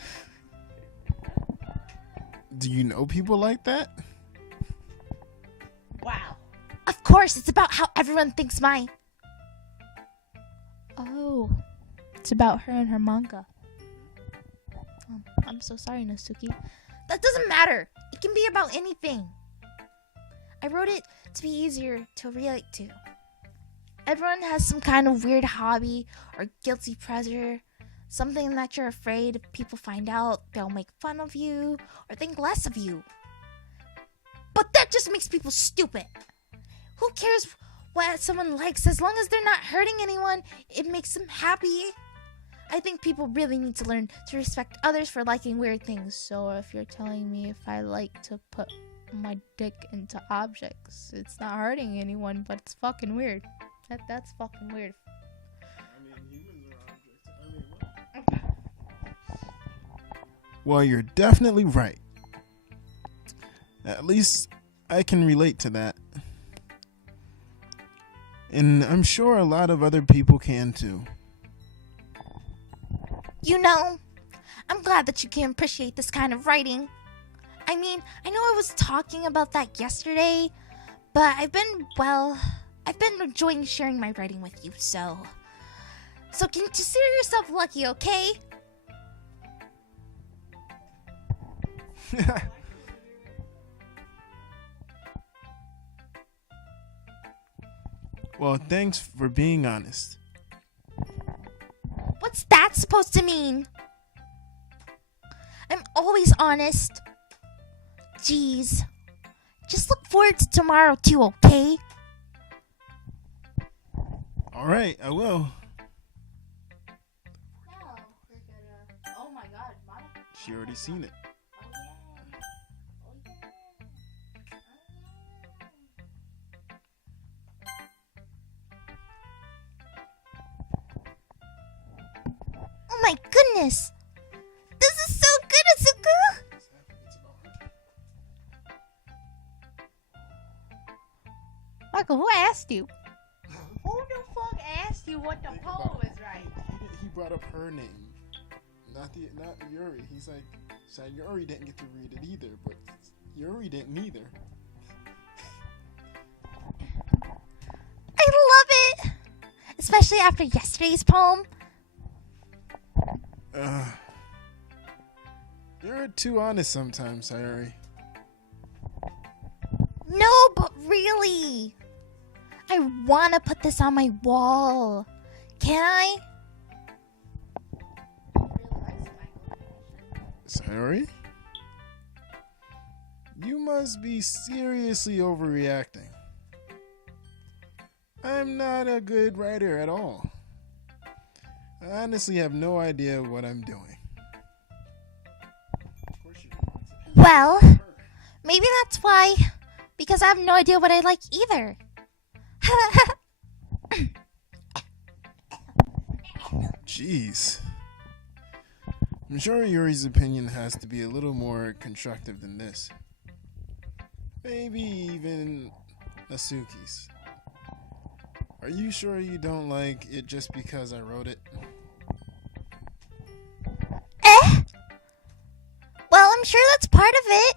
you know people like that? Wow. Of course, it's about how everyone thinks my... Oh, it's about her and her manga. I'm so sorry, Natsuki. That doesn't matter. It can be about anything. I wrote it to be easier to relate to. Everyone has some kind of weird hobby or guilty pleasure. Something that you're afraid if people find out, they'll make fun of you or think less of you. But that just makes people stupid. Who cares what someone likes as long as they're not hurting anyone? It makes them happy. I think people really need to learn to respect others for liking weird things. So if you're telling me if I like to put my dick into objects, it's not hurting anyone, but it's fucking weird. That's fucking weird. I mean, Well, you're definitely right. At least I can relate to that. And I'm sure a lot of other people can too. You know, I'm glad that you can appreciate this kind of writing. I mean, I know I was talking about that yesterday, but I've been enjoying sharing my writing with you, so consider yourself lucky, okay? Well, thanks for being honest. What's that supposed to mean? I'm always honest. Jeez. Just look forward to tomorrow too, okay? Alright, I will. Now we're gonna. Oh my god, Monica. She already seen it. Oh yeah. Oh yeah. Oh my goodness. This is so good, Asuka. Michael, who asked you? Who the fuck asked you what the Think poem about was it. right? He brought up her name, not Yuri. He's like, Sayori didn't get to read it either, but Yuri didn't either. I love it. Especially after yesterday's poem. You're too honest sometimes, Sayori. No, but really. I want to put this on my wall. Can I? Sayori? You must be seriously overreacting. I'm not a good writer at all. I honestly have no idea what I'm doing. Well, maybe that's why. Because I have no idea what I like either. Jeez. I'm sure Yuri's opinion has to be a little more constructive than this. Maybe even Asuki's. Are you sure you don't like it just because I wrote it? Well, I'm sure that's part of it.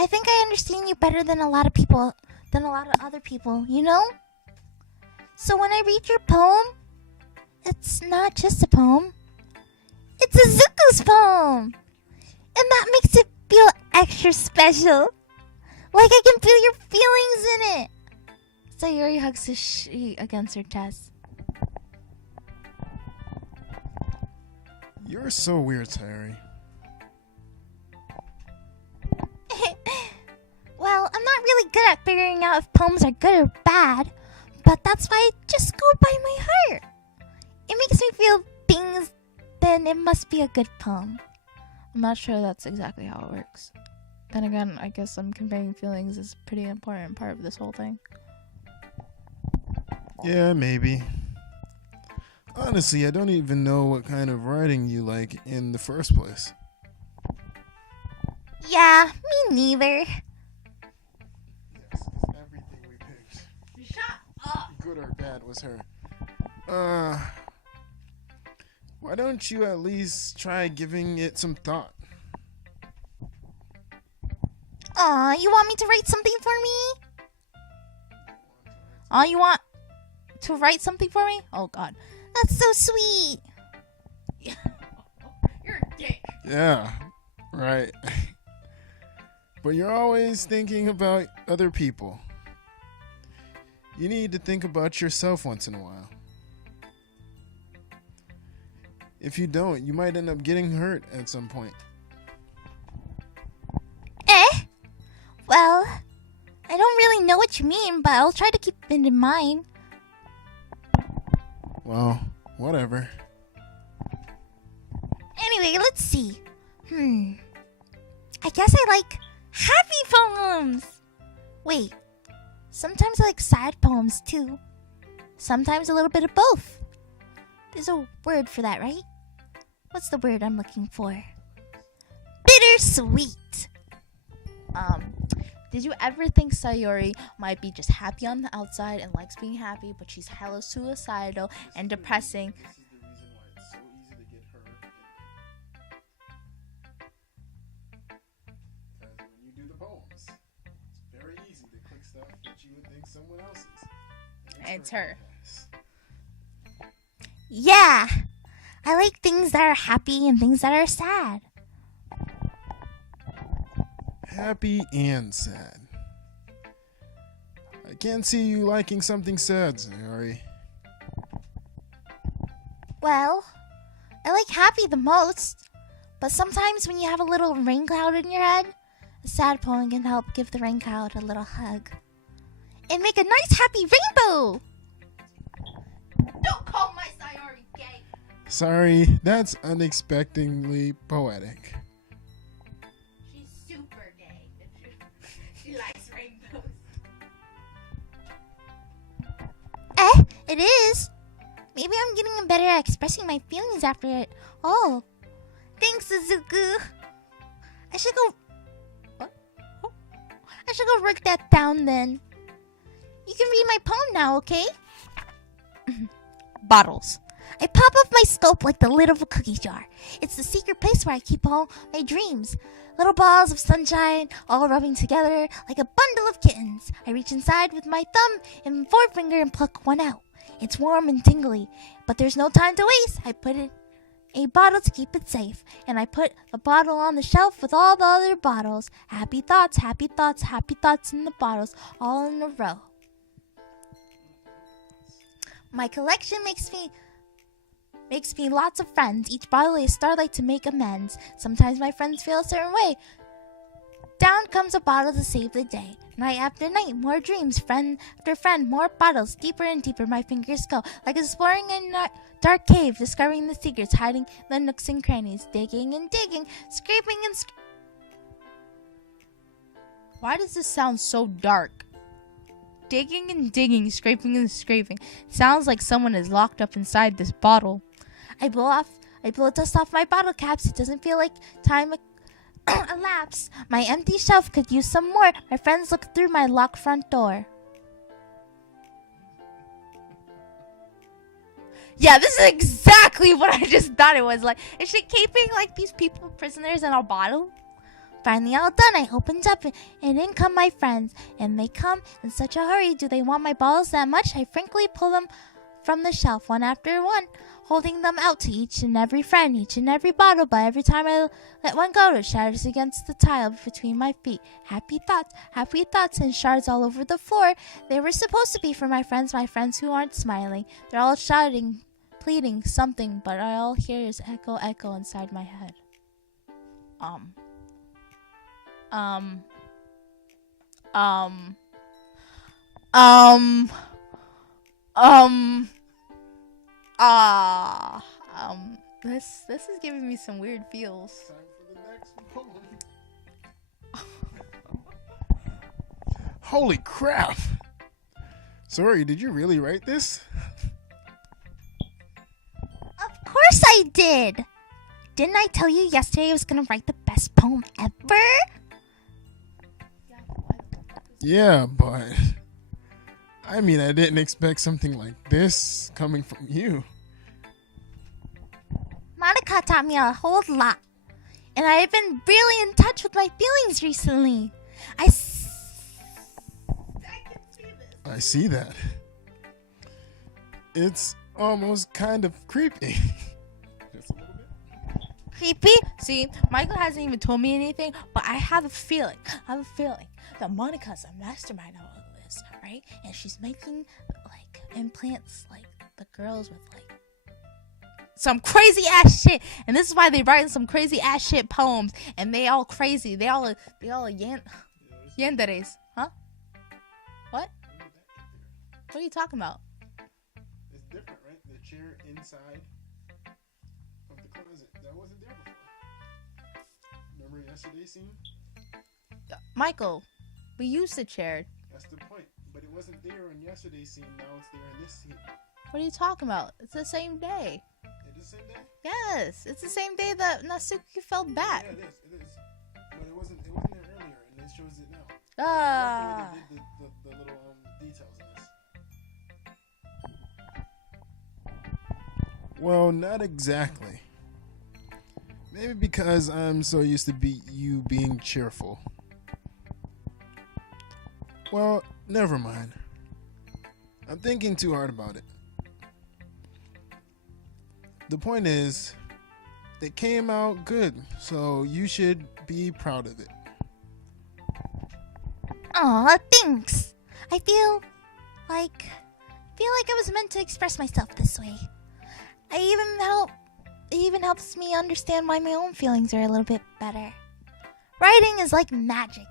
I think I understand you better than a lot of other people, you know? So when I read your poem, it's not just a poem. It's Izuku's poem. And that makes it feel extra special. Like I can feel your feelings in it. Sayori hugs the sheet against her chest. You're so weird, Sayori. Well, I'm not really good at figuring out if poems are good or bad, but that's why I just go by my heart. It makes me feel things, then it must be a good poem. I'm not sure that's exactly how it works. Then again, I guess conveying feelings is a pretty important part of this whole thing. Yeah, maybe. Honestly, I don't even know what kind of writing you like in the first place. Yeah, me neither. Yes, everything we picked, Shut up. good or bad, was her. Why don't you at least try giving it some thought? Aw, you want me to write something for me? Oh, you want to write something for me? Oh, God. That's so sweet. You're a dick. Yeah, right. But you're always thinking about other people. You need to think about yourself once in a while. If you don't, you might end up getting hurt at some point. Well, I don't really know what you mean, but I'll try to keep it in mind. Well, whatever. Anyway, let's see. I guess I like happy poems. Wait, sometimes I like sad poems too. Sometimes a little bit of both. There's a word for that, right? What's the word I'm looking for? bittersweet. Did you ever think Sayori might be just happy on the outside and likes being happy, but she's hella suicidal and depressing? This is the reason why it's so easy to get hurt. Because when you do the poems, it's very easy to click stuff that you would think someone else's. And It's her. Yes. Yeah, I like things that are happy and things that are sad. Happy and sad. I can't see you liking something sad, Sayori. Well, I like happy the most, but sometimes when you have a little rain cloud in your head, a sad poem can help give the rain cloud a little hug and make a nice happy rainbow. Don't call my Sayori gay. Sorry, that's unexpectedly poetic. She's super gay. She likes rainbows. It is. Maybe I'm getting better at expressing my feelings after it. Oh, thanks, Suzuku. I should go. What? Oh. I should go write that down then. You can read my poem now, okay? Bottles. I pop off my scope like the lid of a cookie jar. It's the secret place where I keep all my dreams. Little balls of sunshine, all rubbing together like a bundle of kittens. I reach inside with my thumb and forefinger and pluck one out. It's warm and tingly, but there's no time to waste. I put it in a bottle to keep it safe, and I put the bottle on the shelf with all the other bottles. Happy thoughts, happy thoughts, happy thoughts in the bottles, all in a row. My collection makes me lots of friends. Each bottle is starlight to make amends. Sometimes my friends feel a certain way. Down comes a bottle to save the day. Night after night, more dreams. Friend after friend, more bottles. Deeper and deeper my fingers go. Like exploring a dark cave, discovering the secrets, hiding the nooks and crannies. Digging and digging, scraping and Why does this sound so dark? Digging and digging, scraping and scraping. Sounds like someone is locked up inside this bottle. I blow dust off my bottle caps. It doesn't feel like time elapsed. My empty shelf could use some more. My friends look through my locked front door. Yeah, this is exactly what I just thought it was. Like, is she keeping like these people prisoners in a bottle? Finally all done, I opened up and in come my friends. And they come in such a hurry. Do they want my bottles that much? I frankly pull them from the shelf one after one, holding them out to each and every friend, each and every bottle. But every time I let one go, it shatters against the tile between my feet. Happy thoughts, and shards all over the floor. They were supposed to be for my friends who aren't smiling. They're all shouting, pleading something, but all I hear is echo inside my head. This is giving me some weird feels. Time for the next poem. Holy crap! Sorry, did you really write this? Of course I did! Didn't I tell you yesterday I was gonna write the best poem ever? Yeah, but I mean, I didn't expect something like this coming from you. Monica taught me a whole lot, and I have been really in touch with my feelings recently. I can see this. I see that. It's almost kind of creepy. Just a little bit. Creepy? See, Michael hasn't even told me anything, but I have a feeling that Monica's a mastermind of all this, right? And she's making, like, implants, like, the girls with, like, some crazy ass shit. And this is why they write some crazy ass shit poems. And they all crazy. They all yanderes. Huh? What? What are you talking about? It's different, right? The chair inside of the closet. That wasn't there before. Remember yesterday's scene? Michael, we used the chair. That's the point. But it wasn't there in yesterday's scene. Now it's there in this scene. What are you talking about? It's the same day. It the same day? Yes, it's the same day that Natsuki felt bad. Yeah, it is. But it wasn't there earlier, and it shows it now. Ah. They did the little details in this. Well, not exactly. Maybe because I'm so used to you being cheerful. Well, never mind. I'm thinking too hard about it. The point is, it came out good, so you should be proud of it. Aw, thanks. I feel like I was meant to express myself this way. It even helps me understand why my own feelings are a little bit better. Writing is like magic.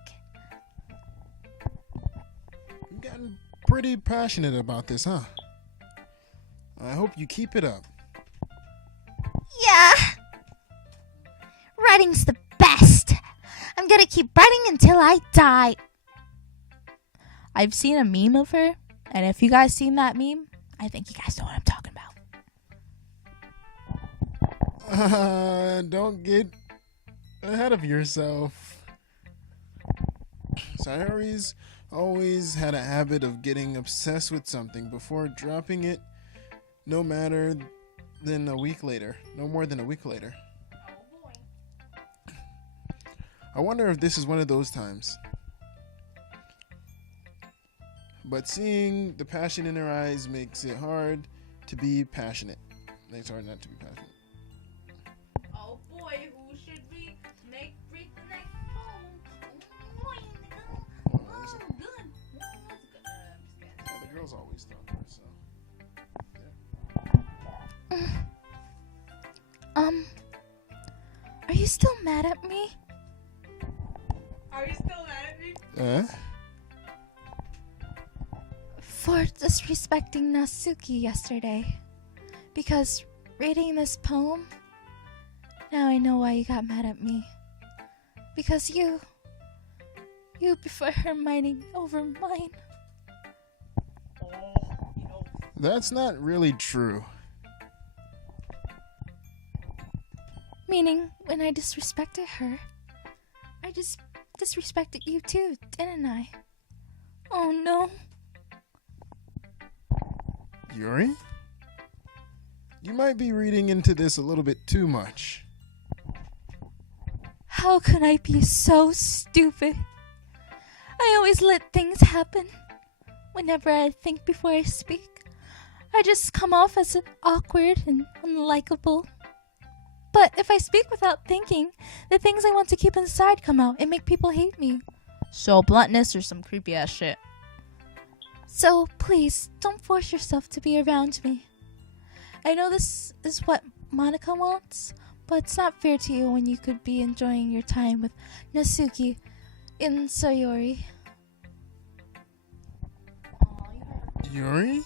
You've gotten pretty passionate about this, huh? I hope you keep it up. Yeah. Writing's the best. I'm gonna keep writing until I die. I've seen a meme of her, and if you guys seen that meme, I think you guys know what I'm talking about. Don't get ahead of yourself. Sayori's always had a habit of getting obsessed with something before dropping it, no more than a week later. Oh boy. I wonder if this is one of those times. But seeing the passion in her eyes makes it hard to be passionate. Makes it hard not to be passionate. Oh boy, who should we read the next poem? Oh, That's is it? good. That's good. I'm just Yeah, the girls always talk first, so. Are you still mad at me? Are you still mad at me? For disrespecting Natsuki yesterday. Because reading this poem, now I know why you got mad at me. Because you prefer her mining over mine. Oh, That's not really true. Meaning, when I disrespected her, I just disrespected you too, didn't I? Oh no. Yuri? You might be reading into this a little bit too much. How could I be so stupid? I always let things happen. Whenever I think before I speak, I just come off as awkward and unlikable. But if I speak without thinking, the things I want to keep inside come out and make people hate me. So bluntness or some creepy ass shit. So please, don't force yourself to be around me. I know this is what Monica wants, but it's not fair to you when you could be enjoying your time with Natsuki in Sayori. Yuri?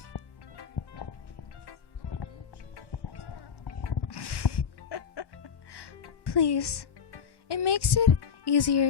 Please, it makes it easier